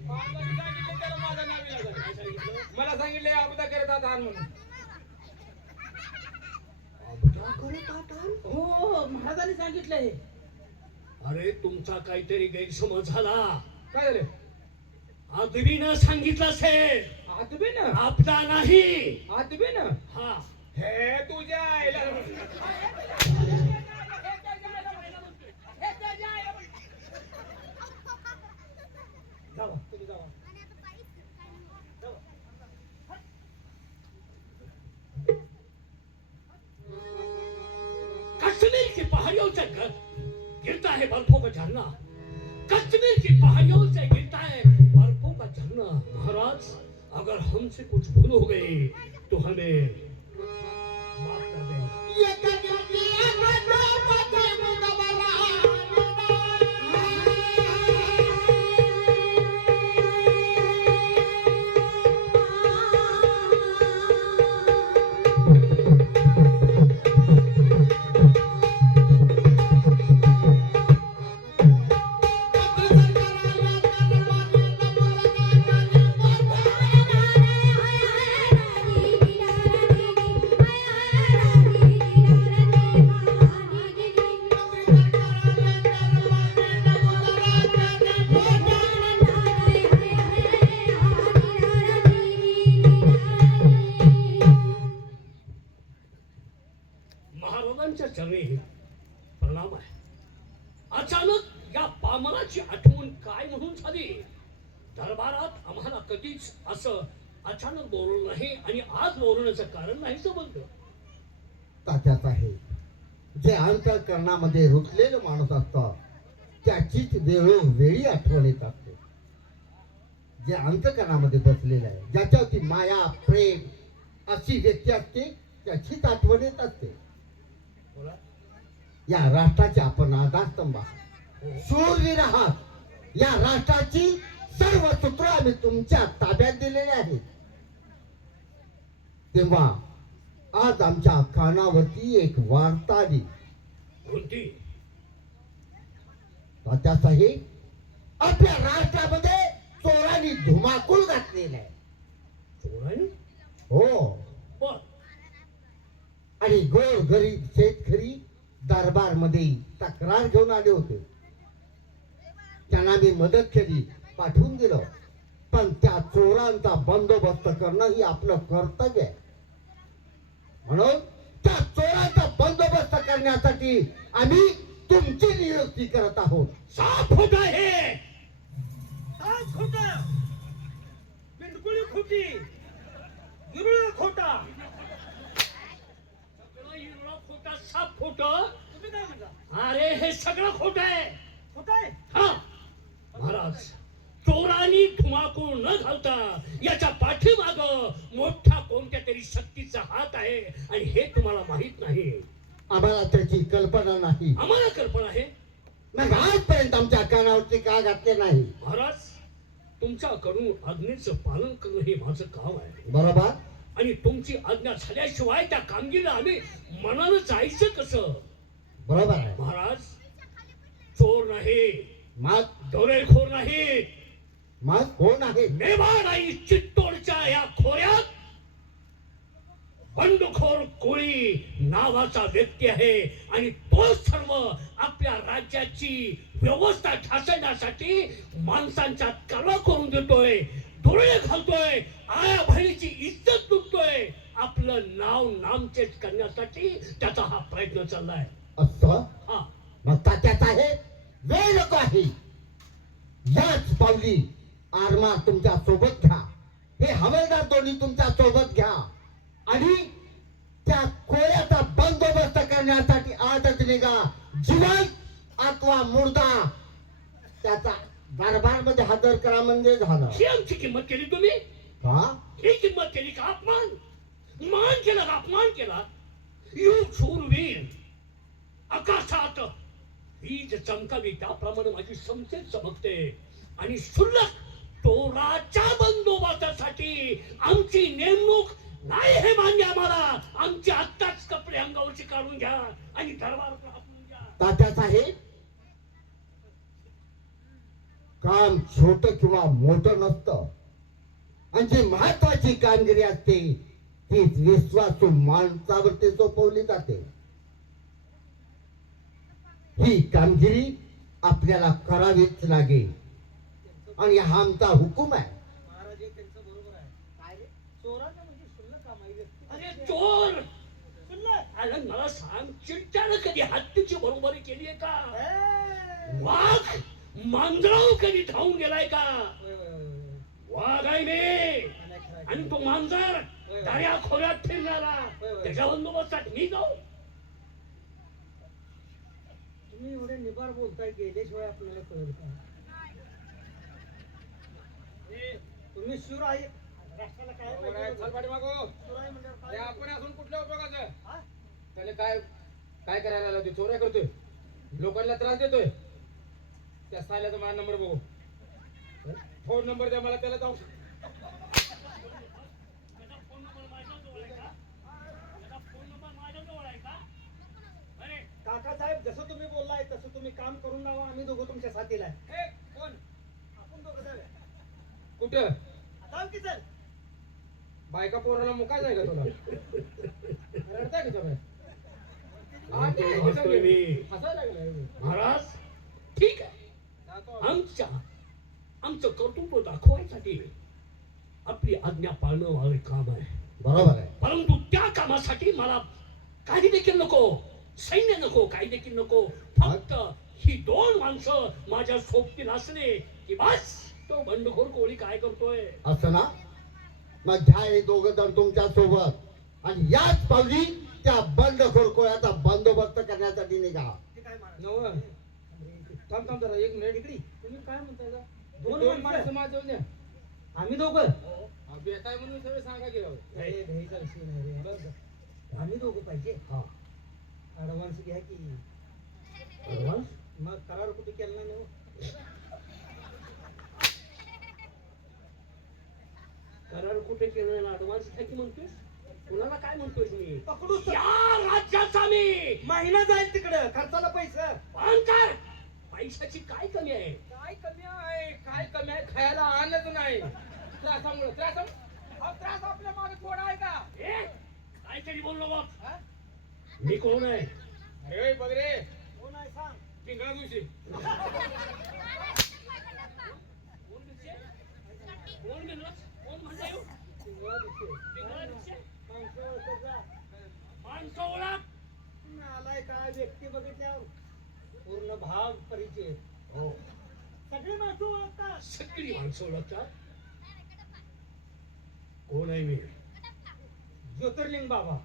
महाराजांनी सांगितलं त्याला माझं नाव येईल. मला सांगितलंय आपदा करत आण म्हणून हो महाराजांनी सांगितलंय अरे तुमचा काहीतरी गैरसमज झाला काय झालं आदरीनं सांगितलं असेल आतबी ना आपदा नाही आतबी ना हा हे तुझ्या आईला जावा तुम्ही जावा कश्मीर की पहाड़ियों से गिरता है बर्फों का झरना कश्मीर की पहाड़ियों से गिरता है बर्फों का झरना महाराज अगर हमसे कुछ भूल हो गई तो हमें माफ कर दे. एका दिवशी एका डोबाचे मुगबला महाराजांच्या चरणी प्रणाम आहे. अचानक या पामराची आठवण काय म्हणून झाली? दरबारात आम्हाला कधीच असं अचानक बोलवलं नाही आणि आज बोलवण्याचं कारण नाही समजलं. तात्याच आहे जे अंतःकरणामध्ये रुतलेलं माणूस असतं त्याचीच वेळोवेळी आठवण येत असते. जे अंतःकरणामध्ये बसलेलं आहे ज्याच्यावरती माया प्रेम अशी व्यक्ती असते त्याचीच आठवण येत असते. बोला. या राष्ट्राचे आपण आधारस्तंभ आहात, हो. शूरवीर आहात. या राष्ट्राची सर्व सूत्र आम्ही तुमच्या ताब्यात दिलेली आहेत. तेव्हा आज आमच्या कानावरती एक वार्ता आली. कोणती? तात्यासाहेब आपल्या राष्ट्रामध्ये चोरांनी धुमाकूळ घातलेला आहे. चोराने? हो, बर. आणि गोर गरीब शेतकरी दरबारमध्ये तक्रार घेऊन आले होते. त्यांना मी मदत केली, पाठवून दिलं. पण त्या चोरांचा बंदोबस्त करणं ही आपलं कर्तव्य आहे. म्हणून त्या चोरांचा बंदोबस्त करण्यासाठी आम्ही तुमची नियुक्ती करत आहोत. साफ होत आहे. आज खोटा बिंदकुळी खोटी गिरुळ खोटा. सगळं हिरवं खोटं, साफ खोटं. तुम्ही काय म्हणता? अरे हे सगळं खोटं आहे. खोटा आहे? हा महाराज, चोरांनी धुमाकूळ न घालता याच्या पाठीमाग मोठा कोणत्या तरी शक्तीचा हात आहे आणि हे तुम्हाला माहित नाही. आम्हाला त्याची कल्पना नाही. आम्हाला कल्पना आहे. मग आजपर्यंत आमच्या कानावरती का घातले नाही? महाराज, तुमच्याकडून आज्ञेचं पालन करणं हे माझं काम आहे. बरोबर. आणि तुमची आज्ञा झाल्याशिवाय त्या कामगिरीला आम्ही मनानं जायचं कसं? बरोबर आहे. महाराज, चोर नाही, मग डोरेखोर नाही, मग कोण आहे? मेवाड आणि चित्तोडच्या या खोऱ्यात बंडखोर कोळी नावाचा व्यक्ती आहे आणि तो सर्व आपल्या राज्याची व्यवस्था ढासळण्यासाठी माणसांच्या कला करून देतोय, डोळे घालतोय, आया बहिणीची इज्जत लुटतोय. आपलं नाव नामचेच करण्यासाठी त्याचा हा प्रयत्न चाललाय. असं? हा, मग तात्याच आहे वेळ नको आहे. याच पावली आरमार तुमच्या सोबत घ्या, हे हवालदार दोन्ही तुमच्या सोबत घ्या आणि त्या कोळ्याचा बंदोबस्त करण्यासाठी आजच निघा. जिवंत अथवा मुर्दा त्याचा दरबारमध्ये हजर करा म्हणजे झालं. ही आमची किंमत केली तुम्ही? का? ही किंमत केली का? अपमान मान केला का? अपमान केला? यू शूरवीर, आकाशात वीज चमकावी त्याप्रमाणे माझी समतेत चमकते आणि शुल्लक चोराच्या बंदोबस्तासाठी आमची नेमणूक नाही हे मान्य आम्हाला. आमचे आत्ताच कपडे अंगावरची काढून घ्या आणि दरबारात हाकलून घ्या. तात्यासाहेब, काम छोट किंवा मोठं नसतं आणि जी महत्वाची कामगिरी असते ती विश्वासू माणसावरती सोपवली जाते. ही कामगिरी आपल्याला करावीच लागेल आणि हा आमचा हुकूम आहे. महाराज हे त्यांचं बरोबर आहे. काय रे? चोराचं म्हणजे शुल्लक काम आहे. अरे चोर, शुल्लक? अरे मला सांग, चिंट्यानं कधी हत्तीची बरोबरी केली आहे का? ए! वाघ मांजराव कधी धावून गेलाय का? वय, वय, वय, वय. वाघ आहे मी नाही खरं आहे. आणि तो मांजर दर्या खोऱ्यात फिरणारा, त्याच्या बंदोबस्तात मी जाऊ? तुम्ही एवढे निबार बोलताय, गेल्याशिवाय आपल्याला कळेल का? तुम्ही शूर आहे. कशाला काय बरोबर आहे, पाहिजे चल पाठीमागो. चोराई म्हणल्यावर ते काय? आपण असून कुठल्या उपयोगाचं? हा? त्याने काय काय करायला लागला? चोऱ्या करतोय, लोकांना त्रास देतोय. त्या साल्याचा माझा नंबर बघू, फोन नंबर द्या मला, त्याला जाऊ. त्याचा फोन नंबर माझ्याजवळ आहे का? त्याचा फोन नंबर माझ्याजवळ आहे का? अरे काकासाहेब, जसं तुम्ही बोललाय तसं तुम्ही काम करून लावा. आम्ही दोघं तुमच्या साथीला आहे. हे कोण? आपण दोघं जाऊया. कुठं? जाऊ की चल. बायका पोराला मुकायचं आहे का तुला? रडताय का सगळं? हसतोय मी. हसायला लागलाय. महाराज ठीक आहे, जातो. आमचं कर्तृत्व दाखवायसाठी आपली आज्ञा पाळणं माझं काम आहे. बरोबर आहे. परंतु त्या कामासाठी मला काही देखील नको, सैन्य नको, काही देखील नको. फक्त ही 2 माणसं माझ्या सोबतीला असले की बस. तो बंडखोर कोळी काय करतोय? असं ना, मग घ्या हे दोघं जण तुमच्या सोबत आणि याच पावली त्या बंडखोर कोळ्याचा बंदोबस्त करण्यासाठी निघा. ते काय मारा? नव. थांब थांब जरा, एक मिनिट. इकडे ये. तुम्ही काय म्हणताय का? दोन दोन माणसं माणसं. माझ्या द्या. आम्ही दोघं बेताय म्हणून सगळे सांगा की राव. अरे, घ्यायचा विषय नाही रे. बरं. आम्ही दोघं पाहिजे. हा, ऍडव्हान्स घ्या की. advance? मग करार कुठे केला नाही ना हो? करार कुठे केलं ना ऍडव्हान्स घ्या की म्हणतोस? कुणाला काय म्हणतोस मी? पकडू सर. या राज्याचा मी महिना जाईल तिकडं, खर्चाला पैसा. पानकार. पैशाची काय कमी आहे? काय कमी आहे? काय कमी आहे? खायला आणच नाही. त्रासामुळे त्रास आपल्या मागे थोडा आहे का? ए, काहीतरी बोललो बघ. हा? मी कोण आहे? अरे बघ रे, कोण आहे सांग. पिंगळा दिवशी कोण दिसते? कोण गेलं? कोण म्हणलं येऊ? पिंगळा दिसतोय. पिंगळा दिसते? माणसं ओळखत जा. माणसं ओळख. आलाय काय व्यक्ती बघितल्यावर पूर्ण भाग परिचय. हो, सगळी माणसं ओळखतात. सगळी माणसं ओळखतात. कोण आहे मी? ज्योतिर्लिंग बाबा.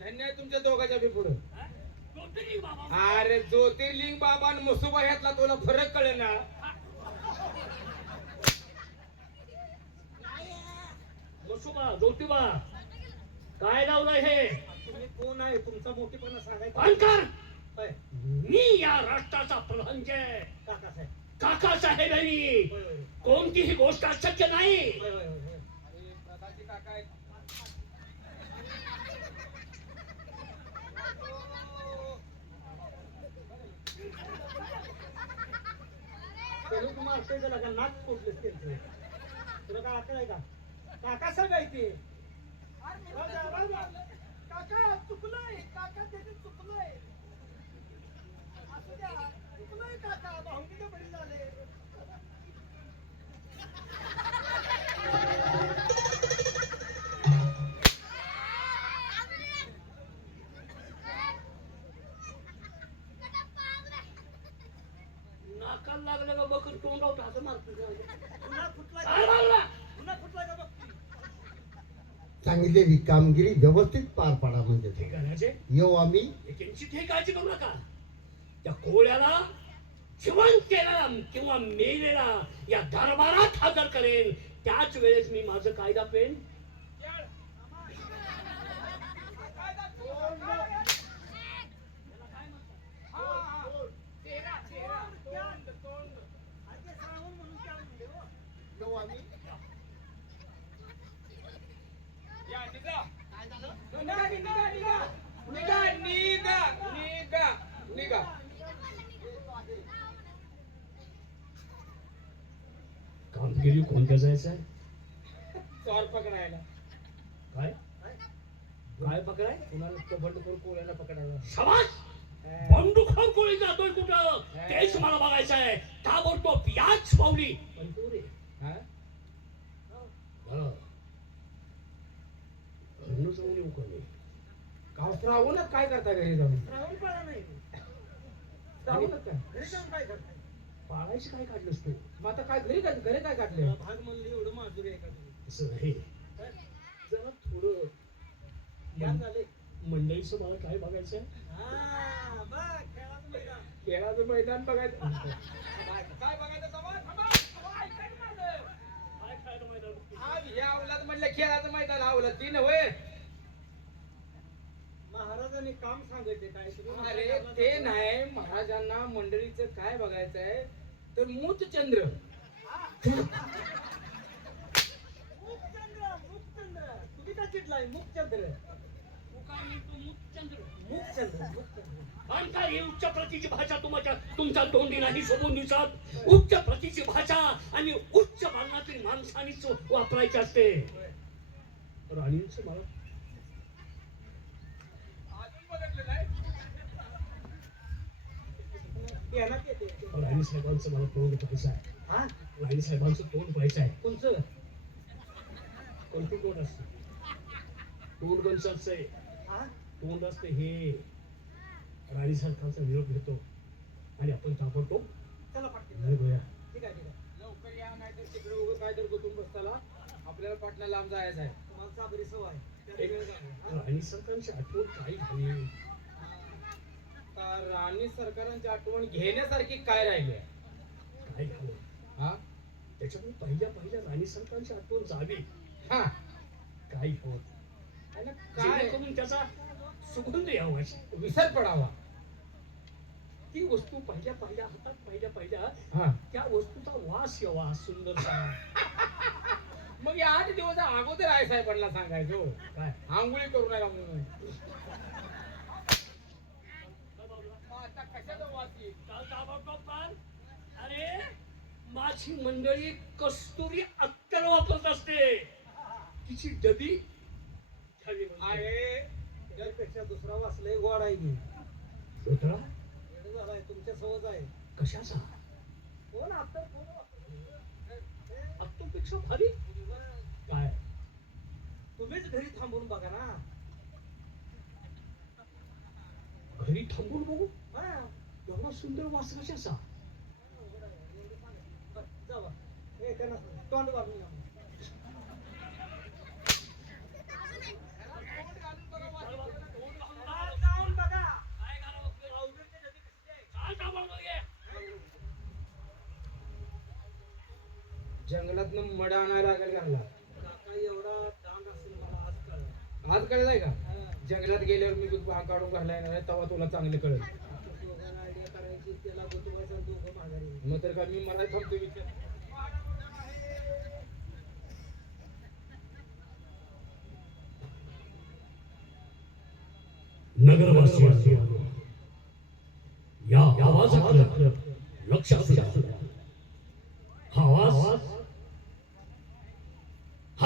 धन्य आहे तुमच्या दोघांच्या बी पुढं. हा? ज्योतिर्लिंग बाबा. अरे ज्योतिर्लिंग बाबा आणि मसुबा ह्यातला तुला फरक कळेल ना? मसुबा, ज्योतिबा, काय लावलंय हे? तुम्ही कोण आहे? तुमचा मोठेपणा सांगायचा. पानकार. होय. मी या राष्ट्राचा प्रधान काकासाहेब. काकासाहेब आहे मी. होय, होय. कोणतीही गोष्ट अशक्य नाही. होय, होय, होय, होय. अरे प्रधानजी काका आहेत. तरी तुम्हाला असं झालं का नाक फोडलेस त्यांचं. तुला काय अक्कल आहे का? काकासाहेब आहे ते. काका चुकलंय. काका त्याचे चुकलंय. असू द्या. चुकलंय काका. भावकीचे बळी झाले. नाकाला लागलं का बघ तोंडावर असं मारतो. पुन्हा फुटला काय का? मारला? पुन्हा फुटला का बघ. सांगितलेली कामगिरी व्यवस्थित पार पाडा म्हणजे ते. ठिकाणाचे येऊ आम्ही. किंचित हे काळजी करू नका. त्या कोळ्याला जिवंत केलेला किंवा मेलेला या दरबारात हजर करेन. त्याच वेळेस मी माझं कायदा पेन. आधी श्रावण म्हणून काय म्हणले हो? येऊ आम्ही. या, निघा. निघा, निघा, निघा. निघा, निघा, निघा, निघा. कामगिरी कोणत्या जायचं आहे? चोर पकडायला. काय काय पकडाय? कुणाला तो बंडखोर कोळ्याला पकडायला. समाज बंडूखोर कोळी जातोय कुठं तेच मला बघायचं आहे. ताबडतोब याच पावली. पण तू रे हा? घरनं जाऊन येऊ का मी? गाव श्रावणात काय करता घरी जाऊन? श्रावण पाळा नाही. श्रावणात काय? घरी जाऊन काय करताय? पाळायचं काय काढलंस तू? मग आता काय घरी काय काढले? मला भाग म्हणलं एवढं माजुरी आहे का तुम्ही? असं नाही. जरा थोडं क्या झाले? मंडळीचं मला काय बघायचं आहे? हा, बघ, खेळाचं मैदान. खेळाचं मैदान बघायचं. काय बघायचं तेव्हा? थांबा. ऐकायचं माझं. काय खायला मैदान बघतो? आज ह्या अवलाद म्हणलं खेळाचं मैदान अवलाद ती नव्हे. महाराजांनी काम सांगितले काय तुम्ही अरे ते नाही, महाराजांना मंडळीचं काय बघायचंय तर मूतचंद्र. मुखचंद्र तुम्ही काय चिडलाय मुखचंद्र तू काय म्हणतो मुखचंद्र? मुखचंद्र आणि काय ही उच्च प्रतीची भाषा तुमच्या तोंडी नाही सोबून दिसत. उच्च प्रतीची भाषा आणि उच्च वर्णातील माणसानीच वापरायची असते. राणींचं मला अजून बघितलं नाही. ध्यानात येते राणी साहेबांचं मला तोंड पाहायचं आहे. हा राणी साहेबांचं तोंड पाहायचं आहे. तुमचं कोणतं तोंड असतं? तोंड कोणचं असतंय? हा तोंड असतं हे. राणी साहेबांचा निरोप घेतो आणि आपण ताबडतोब चला पटकन घर गोया. ठीक आहे ठीक आहे लवकर या नाहीतर तिकडे उभं काय तर गुतून बसताला. आपल्याला पाटणा लांब जायचं आहे. तुम्हाला चाबरी सवय त्याला वेळ झाला. हा? राणी साहेबांची आठवण काय झाली? का राणी सरकारांची आठवण घेण्यासारखी काय राहिली आहे? काय झालं? हा त्याच्यामुळे पहिल्या राणी साहेबांची आठवण जावी. हा काय होत त्याला काय जेणेकरून त्याचा सुगंध यावा अशी. विसर पडावा. ती वस्तू पहिल्या हातात पहिल्या हा त्या वस्तूचा वास यावा सुंदरसा. मग या 8 दिवस अगोदर आई साहेबांना सांगायचो काय आंघोळी करू नका म्हणून. आता कशाचा वास येईल? काल ताबडतोब पार. अरे माझी मंडळी कस्तुरी अत्तर वापरत असते. तिची डबी घ्यावी म्हणजे. आहे त्यापेक्षा दुसरा वाचलंय गोड आहे की धोतरा? वेळ झालाय तुमच्या सवज आहे कशाचा? कोण आता कोण वापरतो? अत्तरपेक्षा भारी काय? तुम्हीच घरी थांबून बघा ना घरी थांबून बघू. हा एवढा सुंदर वास कशाचा? जावा हे त्यांना तोंड वाजून जा. आज जाऊन बघा पावडरची नदी कसली आहे. जंगलातनं मड आणायला लागेल घालला. काका एवढा डांग असेल मला आज कळलं. आज कळलंय का? हा. जंगलात गेल्यावर मी दूध भाग काढून घालला येणार आहे तेव्हा तुला चांगलं कळेल. आपल्या दोघांना आयडिया करायची त्याला गुतवायचं आणि दोघं माघारी. मग तर का मी मला थांबतो विचार. नगरवासियांनो, या आवाजाकडे लक्ष असू द्या. हा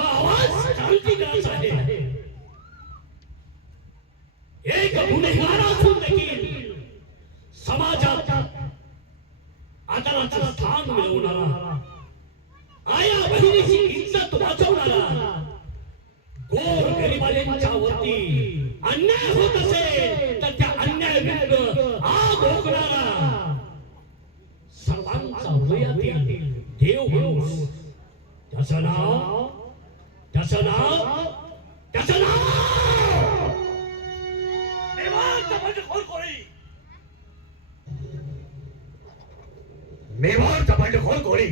आवाज क्रांतिकाराचा आहे. एक गुन्हेगार असून देखील समाजात आदराचं स्थान मिळवणारा, आया बहिणीची इज्जत वाचवणारा, गोर गरिबांच्या वरती अन्याय होत असेल तर त्या अन्याय विरुद्ध आग ओकणारा, सर्वांचा हृदयातील देव माणूस. त्याचं नाव मेवाडचा बंडखोर कोळी. मेवाडचा बंडखोर कोळी.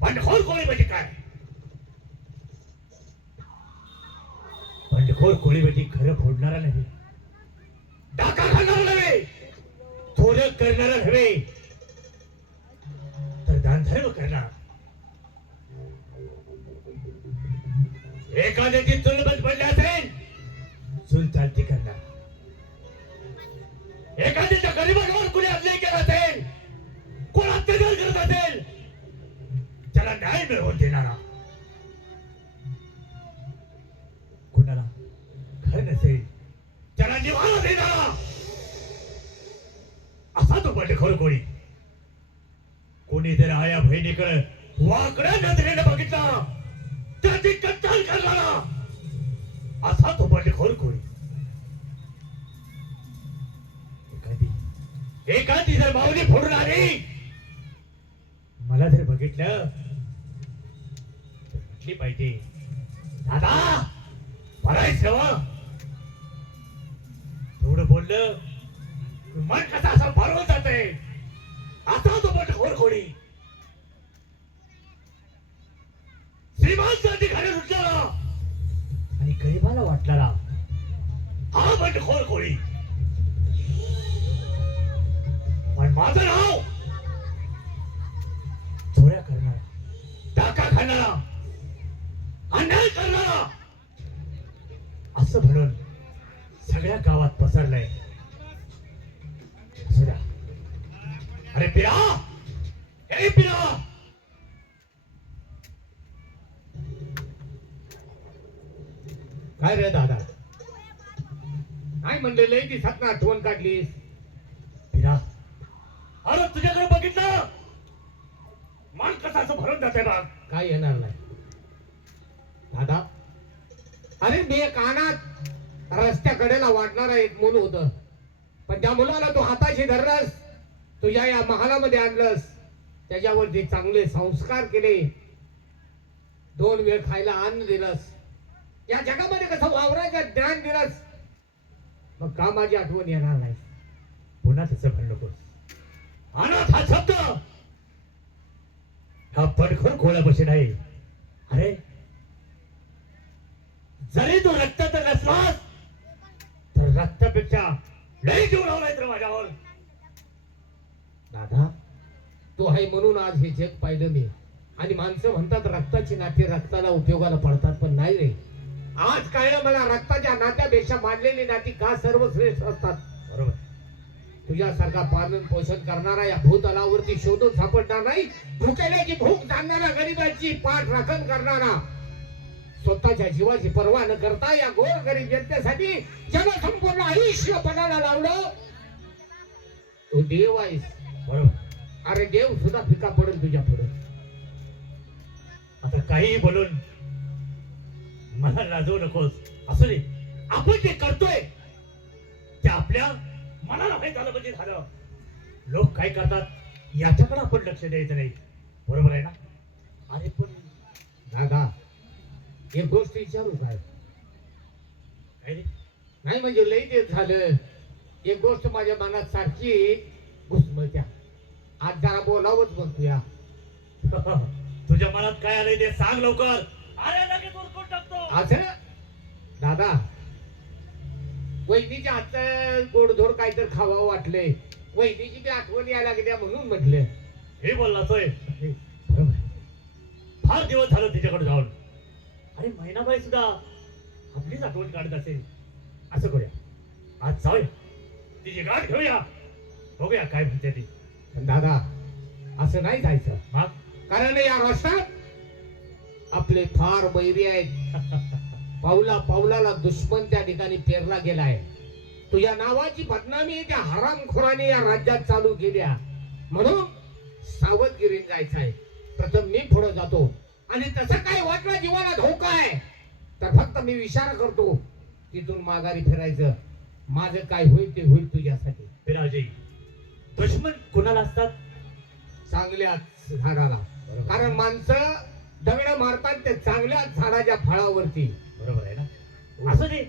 बंडखोर कोळी म्हणजे काय? बंडखोर कोळी म्हणजे खरं फोडणारा नाही, डाका घालणारा नव्हे, थोडं करणारा नव्हे, तर दानधर्म करणार. एखाद्याची चुलबत पडली असेल, चूल चालती करणार. एखाद्याच्या गरीबांवर कुणी अन्याय केला असेल, कोण अत्याचार करत असेल, त्याला न्याय मिळवून देणारा. कुणाला घर नसेल त्याला निवारा देणारा, असा तो बंडखोर कोळी. कोणी जर आया बहिणीकडे वाकड्या नजरेने बघितला त्याची कत्तल करणारा, असा तो बंडखोर कोळी. एखादी जर माऊली फोडून आली, मला जर बघितलं तर म्हटली पाहिजे, दादा बरायचं. थोडं बोललं मन कसं असं भरवून जाते. आता तो बटखोर कोणी श्रीमंत अधिकारी सुटला आणि गरिबाला वाटणारा हा बंडखोर कोळी. पण माझं नाव चोऱ्या करणारा, टाका खाणारा, अन्याय करणारा असं म्हणून सगळ्या गावात पसरलंय. असू द्या. अरे पिरा, हे पिरा, काय रे दादा, काय म्हणले लय दिवसात ना आठवण काढलीस. पिरा, अरे तुझ्याकडे बघितलं मन कसाचं भरून जाते बघ. काय येणार नाही दादा. अरे मी कानात रस्त्याकडेला वाटणारा एक मूल होत, पण त्या मुलाला तू हाताशी धरलास, तुझ्या या महालामध्ये आणलंस, त्याच्यावरती चांगले संस्कार केले, 2 वेळ खायला अन्न दिलंस, या जगामध्ये कसं वावरायचं ज्ञान दिलंस, मग का माझी आठवण येणार नाही. पुन्हा तसं म्हणू नकोस. अनाथ हा शब्द हा पडखोर खोळ्यापाशी नाही. अरे जरी तू रक्त तर नसलास तर रक्तापेक्षा लई जीव लावलाय तर माझ्यावर. दादा, तो आहे म्हणून आज हे जग पाहिलं मी. आणि माणसं म्हणतात रक्ताची नाती रक्ताला उपयोगाला पडतात, पण नाही रे. आज कळलं मला, रक्ताच्या नात्यापेक्षा मानलेली नाती का सर्वश्रेष्ठ असतात. बरोबर. तुझ्यासारखा पालन पोषण करणारा या भूतलावरती शोधून सापडणार नाही. भुकेल्याची भूक जाणणारा, गरीबाची पाठ राखण करणारा, स्वतःच्या जीवाची पर्वा न करता या गोर गरीब जनतेसाठी ज्यानं संपूर्ण आयुष्य पणाला लावलं, तू देव आहेस. बरोबर. अरे देव सुद्धा फिका पडेल तुझ्या पुढे. आता काहीही बोलून मला लाजवू नकोस. असू दे, आपण जे करतोय ते आपल्या मनाला माहीत झालं म्हणजे झालं. लोक काय करतात याच्याकडे आपण लक्ष द्यायचं नाही. बरोबर आहे ना. अरे पण दादा, एक गोष्ट विचारू काय? काय रे? नाही म्हणजे लई देत झालं. एक गोष्ट माझ्या मनात सारखी घुसमळत्या. आज जरा बोलावंच बघूया. तुझ्या मनात काय आलंय ते सांग लवकर. अरे लगेच उरकून टाकतो. असं दादा, वहिनीच्या हातचं गोडधोड काहीतरी खावावं वाटलंय. वहिनीची बी आठवण यायला लागल्या म्हणून म्हटलं. हे बोललास होय. बरोबर. फार दिवस झालं तिच्याकडे जाऊन. अरे महिनाबाई सुद्धा आपलीच आठवण काढत असेल. असं करूया, आज जाऊया, तिची गाठ घेऊया, बघूया काय म्हणते ती. पण दादा, असं नाही जायचं. हा? कारण या राष्ट्रात आपले फार बैरी आहेत. पावला पावलाला दुश्मन त्या ठिकाणी पेरला गेलाय. तुझ्या नावाची बदनामी त्या हरामखोराने या राज्यात चालू केल्या. म्हणून सावधगिरीने जायचं आहे. प्रथम मी पुढे जातो, आणि तसं काय वाटलं जीवाला धोका आहे तर फक्त मी इशारा करतो, तिथून माघारी फिरायचं. माझं काय होईल ते होईल तुझ्यासाठी. पिराजी, दुश्मन कुणाला असतात? चांगल्या झाडाला. कारण माणसं दगड मारतात ते चांगल्या झाडाच्या फळावरती. बरोबर आहे ना. असं दे,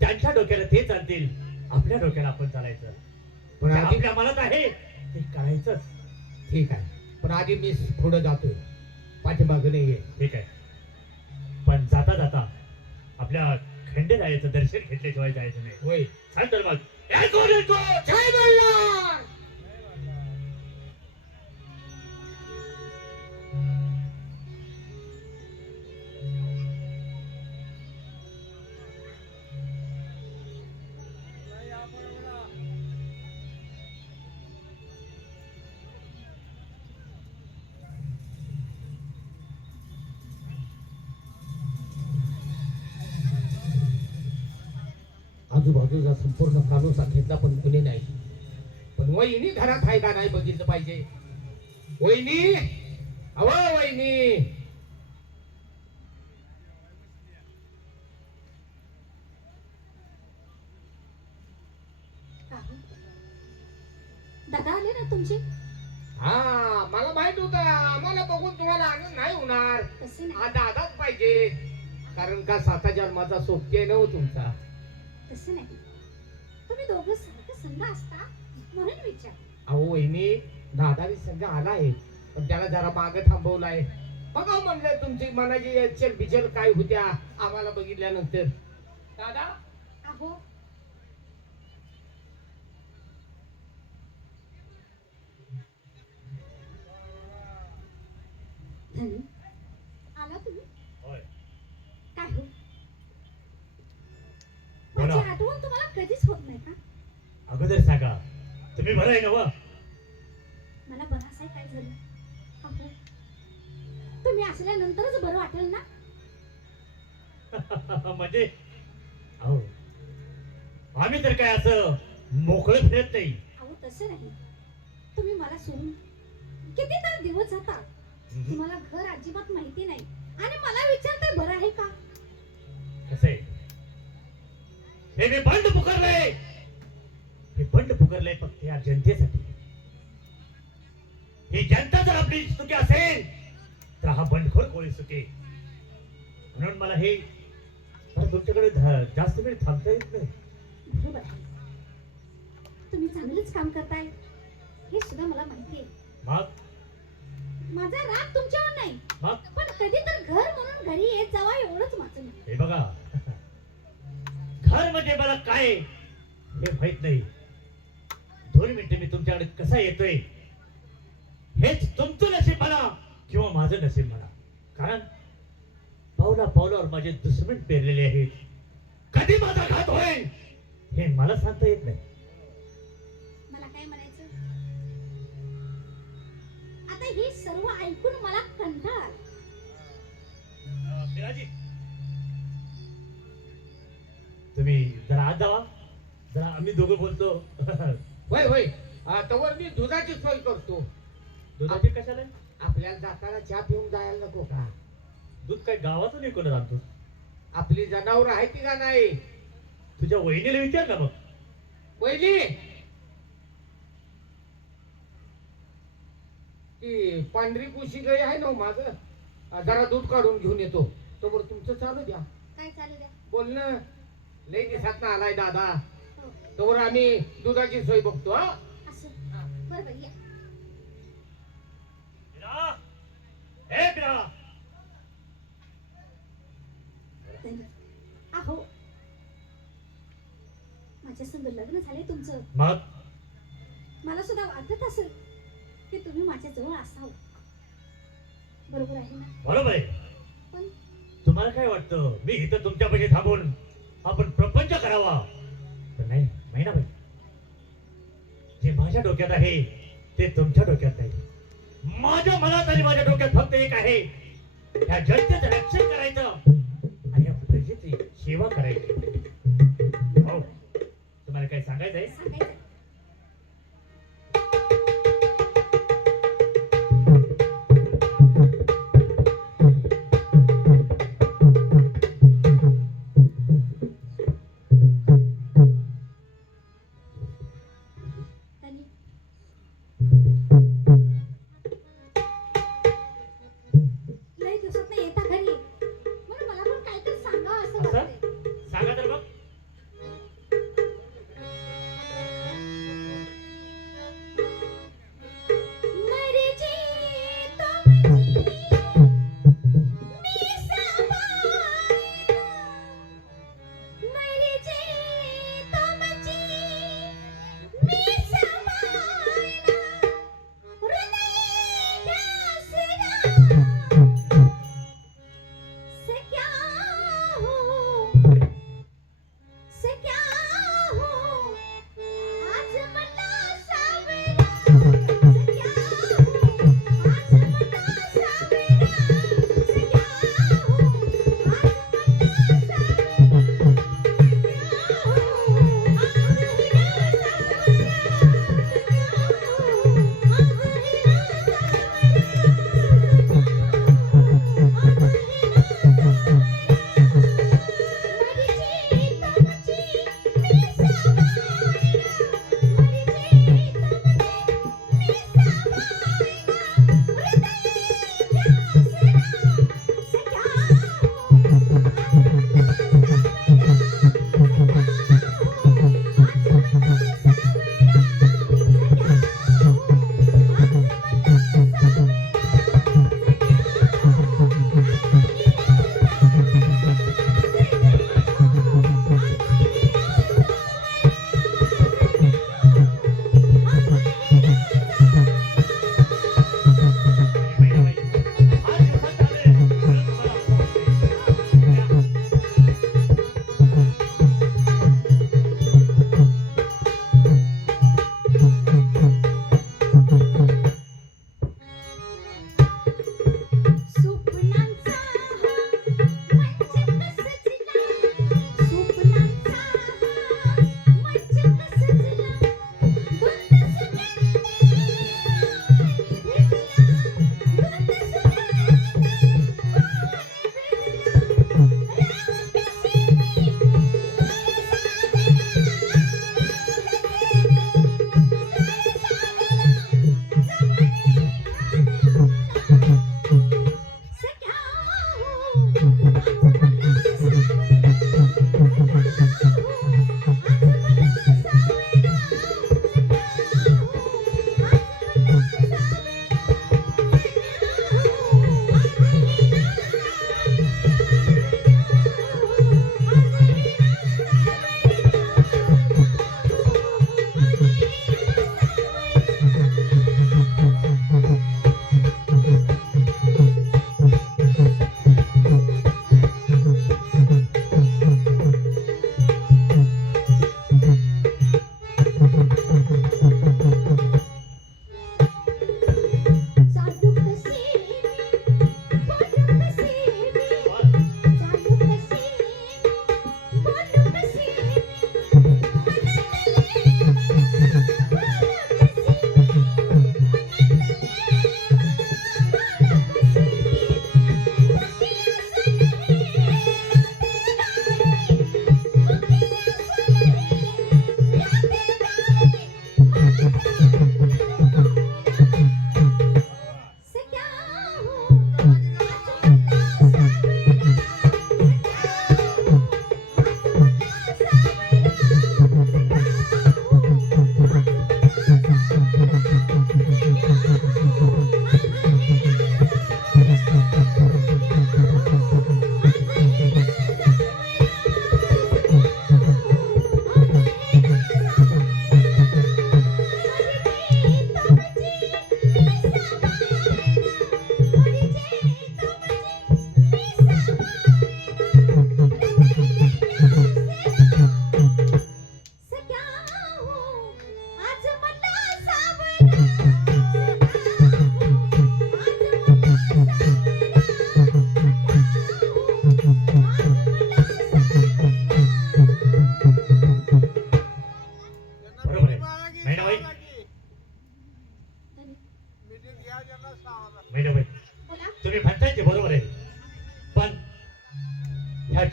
त्यांच्या डोक्याला ते चालतील, आपल्या डोक्याला आपण चालायचं. पण जे आधी आपल्या मनात आहे ते करायचंच. ठीक आहे, पण आधी मी पुढे जातोय, पाठीमागे नाही आहे. ठीक आहे, पण जाता जाता आपल्या खंडेरायाचं दर्शन घेतल्याशिवाय जायचं नाही. होय. चल तर मग. येतो, येतो. जय मल्हार. आजूबाजूचा संपूर्ण कानोसा घेतला पण कोणी नाही. पण वहिनी घरात आहे का नाही बघितलं पाहिजे. वहिनी, अव वहिनी. दादा आले ना तुमचे? हा, मला माहित होतं. आम्हाला बघून तुम्हाला आनंद नाही होणार. तसे नाही, हा दादाच पाहिजे. कारण का 7 जन्माचा सोबती आहे ना हो तुमचा. तसे नाही. तुम्ही दोघं सारखं संघ असता म्हणून विचार. अहो वहिनी दादानी सगळं आलाय पण त्याला जरा मागे थांबवलाय. बघा म्हणलं तुमची मनाची चल बिचल काय होत्या आम्हाला बघितल्यानंतर. दादा अहो धनी आला तुम्ही होय. काय हो बोला. माझी आठवण तुम्हाला कधीच होत नाही का? अगोदर सांगा तुम्ही बरं आहे ना व? मला बरं असाय काय झालं? अहो तुम्ही असल्यानंतरच बरं वाटेल ना. म्हणजे अहो आम्ही तर काय असं मोकळं फिरत नाही. अहो तसं नाही. तुम्ही मला सोडून किती तर दिवस जातात. तुम्हाला घर अजिबात माहिती नाही आणि मला विचारताय बरं आहे का? कसं आहे हे मी बंड पुकारलंय. हे बंड पुकारलंय फक्त या जनतेसाठी. ही जनता जर आपली सुखी असेल तर हा बंडखोर कोळी सुखी. म्हणून मला हे तुमच्याकडे जास्त वेळ थांबता येत नाही. बरोबर आहे. तुम्ही चांगलंच काम करताय हे सुद्धा मला माहिती आहे. मग माझा राग तुमच्यावर नाही मग पण कधी तर घर म्हणून घरी येत जावा एवढंच माझं मत. हे बघा घर म्हणजे मला काय हे माहित नाही. 2 मिनिटं मी तुमच्याकडे कसा येतोय हेच तुमचं नशीब म्हणा किंवा माझं नशीब म्हणा. कारण पावला पावलावर माझे दुश्मन पेरलेले आहेत. कधी माझा घात होईल हे मला सांगता येत नाही. मला काय म्हणायचं आता हे सर्व ऐकून मला कंटाळा आला. बिराजी, तुम्ही जरा आत जावा. जरा आम्ही दोघं बोलतो. होय होय तवर मी दुधाची सोय करतो. दुधाची कशाला? आपल्याला जाताना चहा पिऊन जायला नको का? दूध काय गावातून विकून आणतो? आपली जनावर आहे ती का नाही? तुझ्या वहिनीला विचार ना मग. पहिली ती पांढरी पुशी गाई आहे ना माग जरा दूध काढून घेऊन येतो. तोवर तुमचं चालू द्या काय चालू द्या. बोलणं. लई दिवसात ना आलाय दादा. हो तोवर आम्ही दुधाची सोय बघतो. हा असं बरोबर या. बिरा, हे बिरा. धनी, अहो माझ्या संग लग्न झालंय तुमचं. मग मला सुद्धा वाटत असेल की तुम्ही माझ्या जवळ असावं. बरोबर आहे ना? बरोबर आहे. पण तुम्हाला काय वाटतं मी इथं तुमच्यापाशी थांबून आपण प्रपंच करावा? तर नाही नाही ना बाई. जे माझ्या डोक्यात आहे ते तुमच्या डोक्यात नाही. माझ्या मनात आणि माझ्या डोक्यात फक्त एक आहे. या जनतेचं रक्षण करायचं आणि या प्रजेची सेवा करायची. हो तुम्हाला काय सांगायचंय? सांगायचं धनी, लई दिवसात नाही येता घरी म्हणून मला पण काहीतरी सांगावं असं असं? वाटतंय. सांगा तर बघ.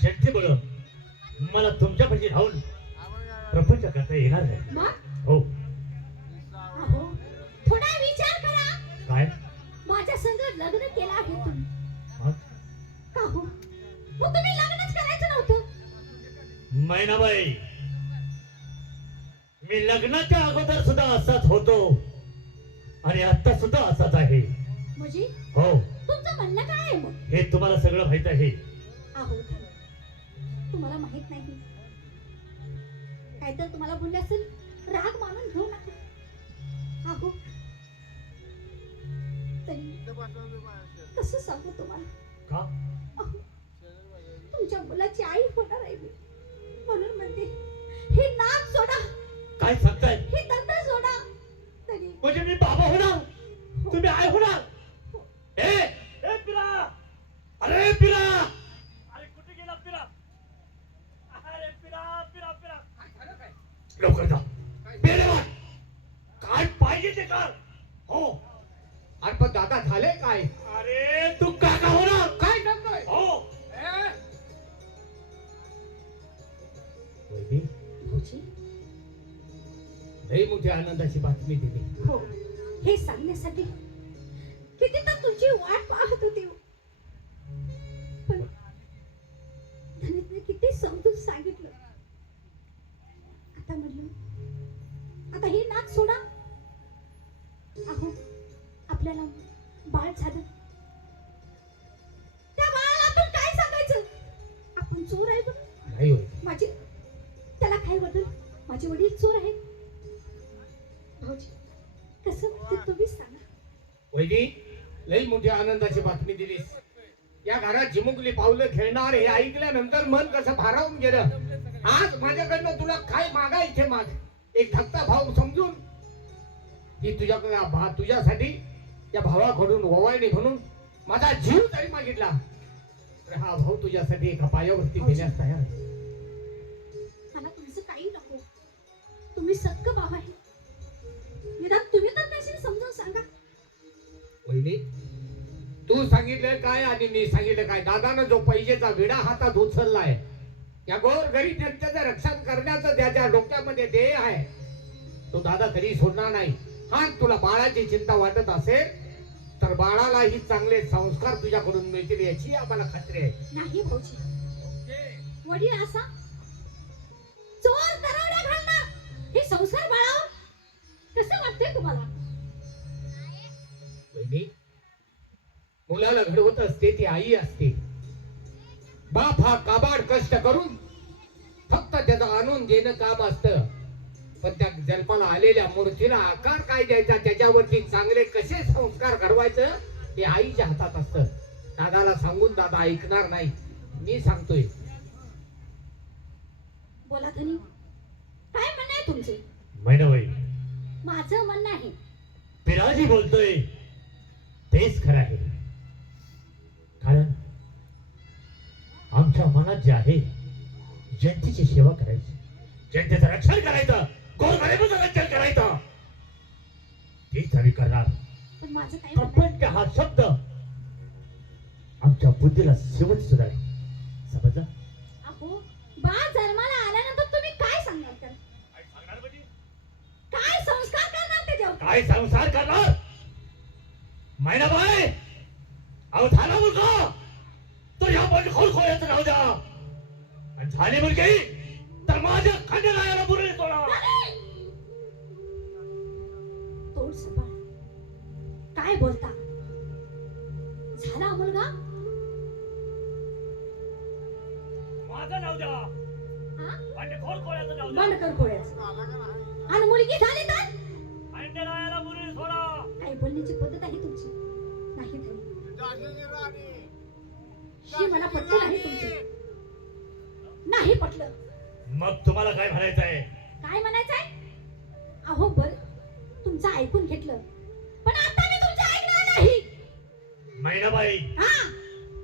शक्तीमुळं मला तुमच्यापाशी राहून प्रपंच करता येणार नाही. मग हो. अहो थोडा विचार करा. काय? माझ्या संग लग्न केलं आहे तुम्ही. मग? का हो मग तुम्ही लग्नच करायचं नव्हतं? मैनाबाई, मी लग्नाच्या अगोदर सुद्धा असाच होतो आणि आता सुद्धा असाच आहे. म्हणजे हो, तुमचं म्हणणं काय आहे मग? हे तुम्हाला सगळं माहित आहे. अहो तुम्हाला माहित नाही काय तर तुम्हाला बोलले असेल, राग मानून घेऊ नका. अहो तरी कसं सांगू तुम्हाला? का? अहो, तुमच्या मुलाची आई होणार आहे मी, म्हणून म्हणते हे नाक सोडा, काय सांगताय? हे दंड सोडा. तरी म्हणजे मी बाबा होणार, तुम्ही आई होणार? ए ए पिरा, अरे पिरा, अरे कुठे गेला पिरा? अरे पिरा पिरा पिरा, काय झालं काय? लवकर जा. पेलेवान, काय पाहिजे ते कर. हो. अरे पण दादा झाले काय? अरे तू काका होणार. काय सांगतोय? हो. ए, वहिनी, भाऊजी, लई मोठी आनंदाची बातमी दिली. हो हे सांगण्यासाठी किती तर तुमची वाट पाहत होती हो. पण धनीतने किती समजून सांगितलं. आता म्हणलं आता हे नाक सोडा. अहो आपल्याला बाळ झालं, त्या बाळाला आपण काय सांगायचं? आपण चोर आहे बघ नाही होय. माझे, त्याला काय बदल? माझे वडील चोर आहेत. भाऊजी कसं वाटतं तुम्ही सांगा. वहिनी, लई मोठी आनंदाची बातमी दिलीस. या घरात चिमुकली पावलं खेळणार हे ऐकल्यानंतर मन कसं भारावून गेलं. आज माझ्याकडनं तुला काय मागा इथे माग. एक धाकटा भाऊ समजून की तुझ्याकडे तुझ्यासाठी त्या भावाकडून ओवाळणी म्हणून माझा जीव तरी मागितला, तर हा भाऊ तुझ्यासाठी एका पायावरती देण्यास तयार आहे. मला तुमचं काही नको. तुम्ही सक्क भाव आहे. निदान तुम्ही तर तशी समजून सांगा. वहिनी, तू सांगितलं काय आणि मी सांगितलं काय? दादानं जो पैजेचा विडा हातात उचललाय, या गोरगरीब जनतेचं रक्षण करण्याचं त्याच्या डोक्यामध्ये ध्येय आहे, तो दादा कधी सोडणार नाही. हा तुला बाळाची चिंता वाटत असेल तर बाळालाही चांगले संस्कार तुझ्याकडून मिळतील याची आम्हाला खात्री आहे. नाही भाऊजी, वडील असा चोर दरोडा घालणार हे संसार बाळावर कसं वाटतंय तुम्हाला? वहिनी, मुलाला घडवत असते ती आई असते. बाप हा काबाड कष्ट करून फक्त त्याचं आणून देणं काम असतं, पण त्या जन्माला आलेल्या मूर्तीला आकार काय द्यायचा, त्याच्यावरती चांगले कसे संस्कार घडवायचं हे आईच्या हातात असतं. दादाला सांगून दादा ऐकणार नाही, मी सांगतोय. बोला धनी, काय म्हणणं आहे तुमचं? मैनाबाई, माझं म्हणणं आहे पिराजी बोलतोय तेच खरं आहे. कारण आमच्या मनात जे आहे जनतेची सेवा करायची, जनतेचं रक्षण करायचं, गोरगरिबाचं रक्षण करायचं, तेच आम्ही करणार. पण माझं काय म्हणणं आहे? प्रपंच हा शब्द आमच्या बुद्धीला शेवट सुद्धा आहे. समजलं? अहो बाळ जन्माला आल्यानंतर तुम्ही काय सांगणार त्याला? काय सांगणार म्हणजे? काय संस्कार करणार त्याच्यावर? काय संसार करणार? मैनाबाई, अहो झाला मुलगा तर या पण खोलखोल्याचं राहू द्या, आणि झाली मुलगी तर माझ्या खंडरायाला बुरळी तोडा. तोड सपाट, काय बोलता? झाला मुलगा? माझं नाव द्या, हा? म्हणजे खोलखोल्याचं नाव द्या, बंद कर खोळ्याचं. आणि मुलगी झाली तर खंडरायाला बुरळी सोडा. काय बोलण्याची पद्धत आहे तुमची? नाही धनी, ही मला पटलं नाही तुमची. नाही पटलं. मग तुम्हाला काय म्हणायचं आहे? काय म्हणायचंय? अहो बर तुमचं ऐकून घेतलं, पण आता मी तुमचं ऐकणार नाही. मैनाबाई, हा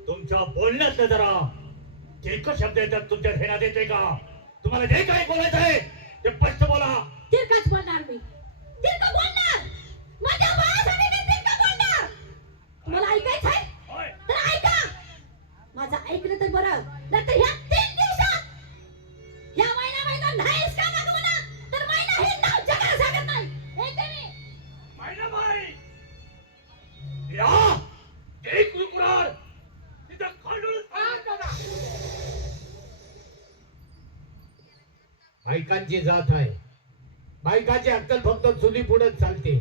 तुमच्या बोलण्यात जरा तिरकट शब्द येतात, तुमच्या ध्यानात येते का? तुम्हाला जे काही बोलायचं आहे ते स्पष्ट बोला. तिरकच बोलणार मी, तिरकं बोलणार. माझ्या बाळासाठी मी तिरकं बोलणार. तुम्हाला ऐकायचंय होय. तर ऐका. माझं ऐकलं तर बरं, नाहीतर ह्या बायकांची जात आहे. बायकाची अक्कल फक्त चुली पुढेच चालते.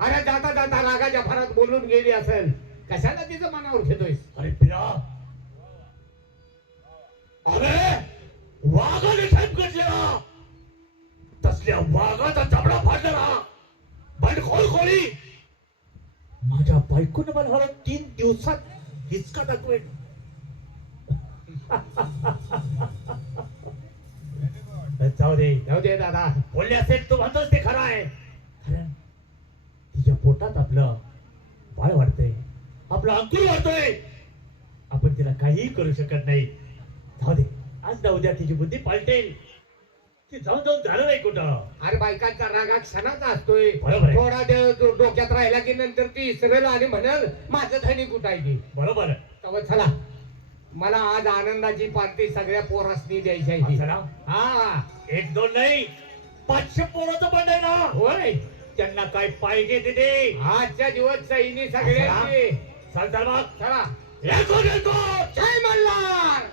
अरे जाता जाता रागाच्या भरात बोलून गेली असेल, कशाला तिचं मनावर घेतोय? अरे पिरा, अरे वाघाने ठेप घेतलेला, तसल्या वाघाचा जबडा फाडलेला बंडखोर खोली माझ्या बायकोने मला हवं 3 दिवसात हिचका दाखवेल. जाऊ दे जाऊ दे दादा. बोलले असेल तू म्हणतोस ते खरं आहे. खरं तिच्या पोटात आपलं बाळ वाढतंय, आपलं अंकुर वाढतोय. आपण तिला काहीही करू शकत नाही. जाऊ दे, आज ना उद्या तिची बुद्धी पालटेल. ती जाऊन जाऊन झालं नाही कुठं. अरे बायकांचा रागा क्षणाचा असतोय. बरोबर आहे. थोडा डोक्यात राहिला की नंतर ती इसरेल आणि म्हणल माझं धनी कुठायची. बरोबर आहे. तेव्हा चला, मला आज आनंदाची पार्टी सगळ्या पोरासनी द्यायची आहे. चला. हा 1-2 नाही, 500 पोराचं बंड आहे ना. होय, त्यांना काय पाहिजे ते दे. आजच्या दिवस सैनी सगळ्यांची. चालतात मग. चला, लेको लेको. जय मल्हार.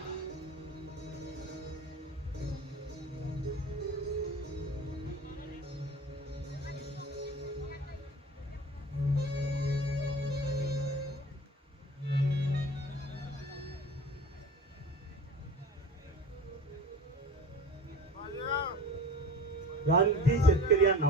गांधी शेतकरी या नावा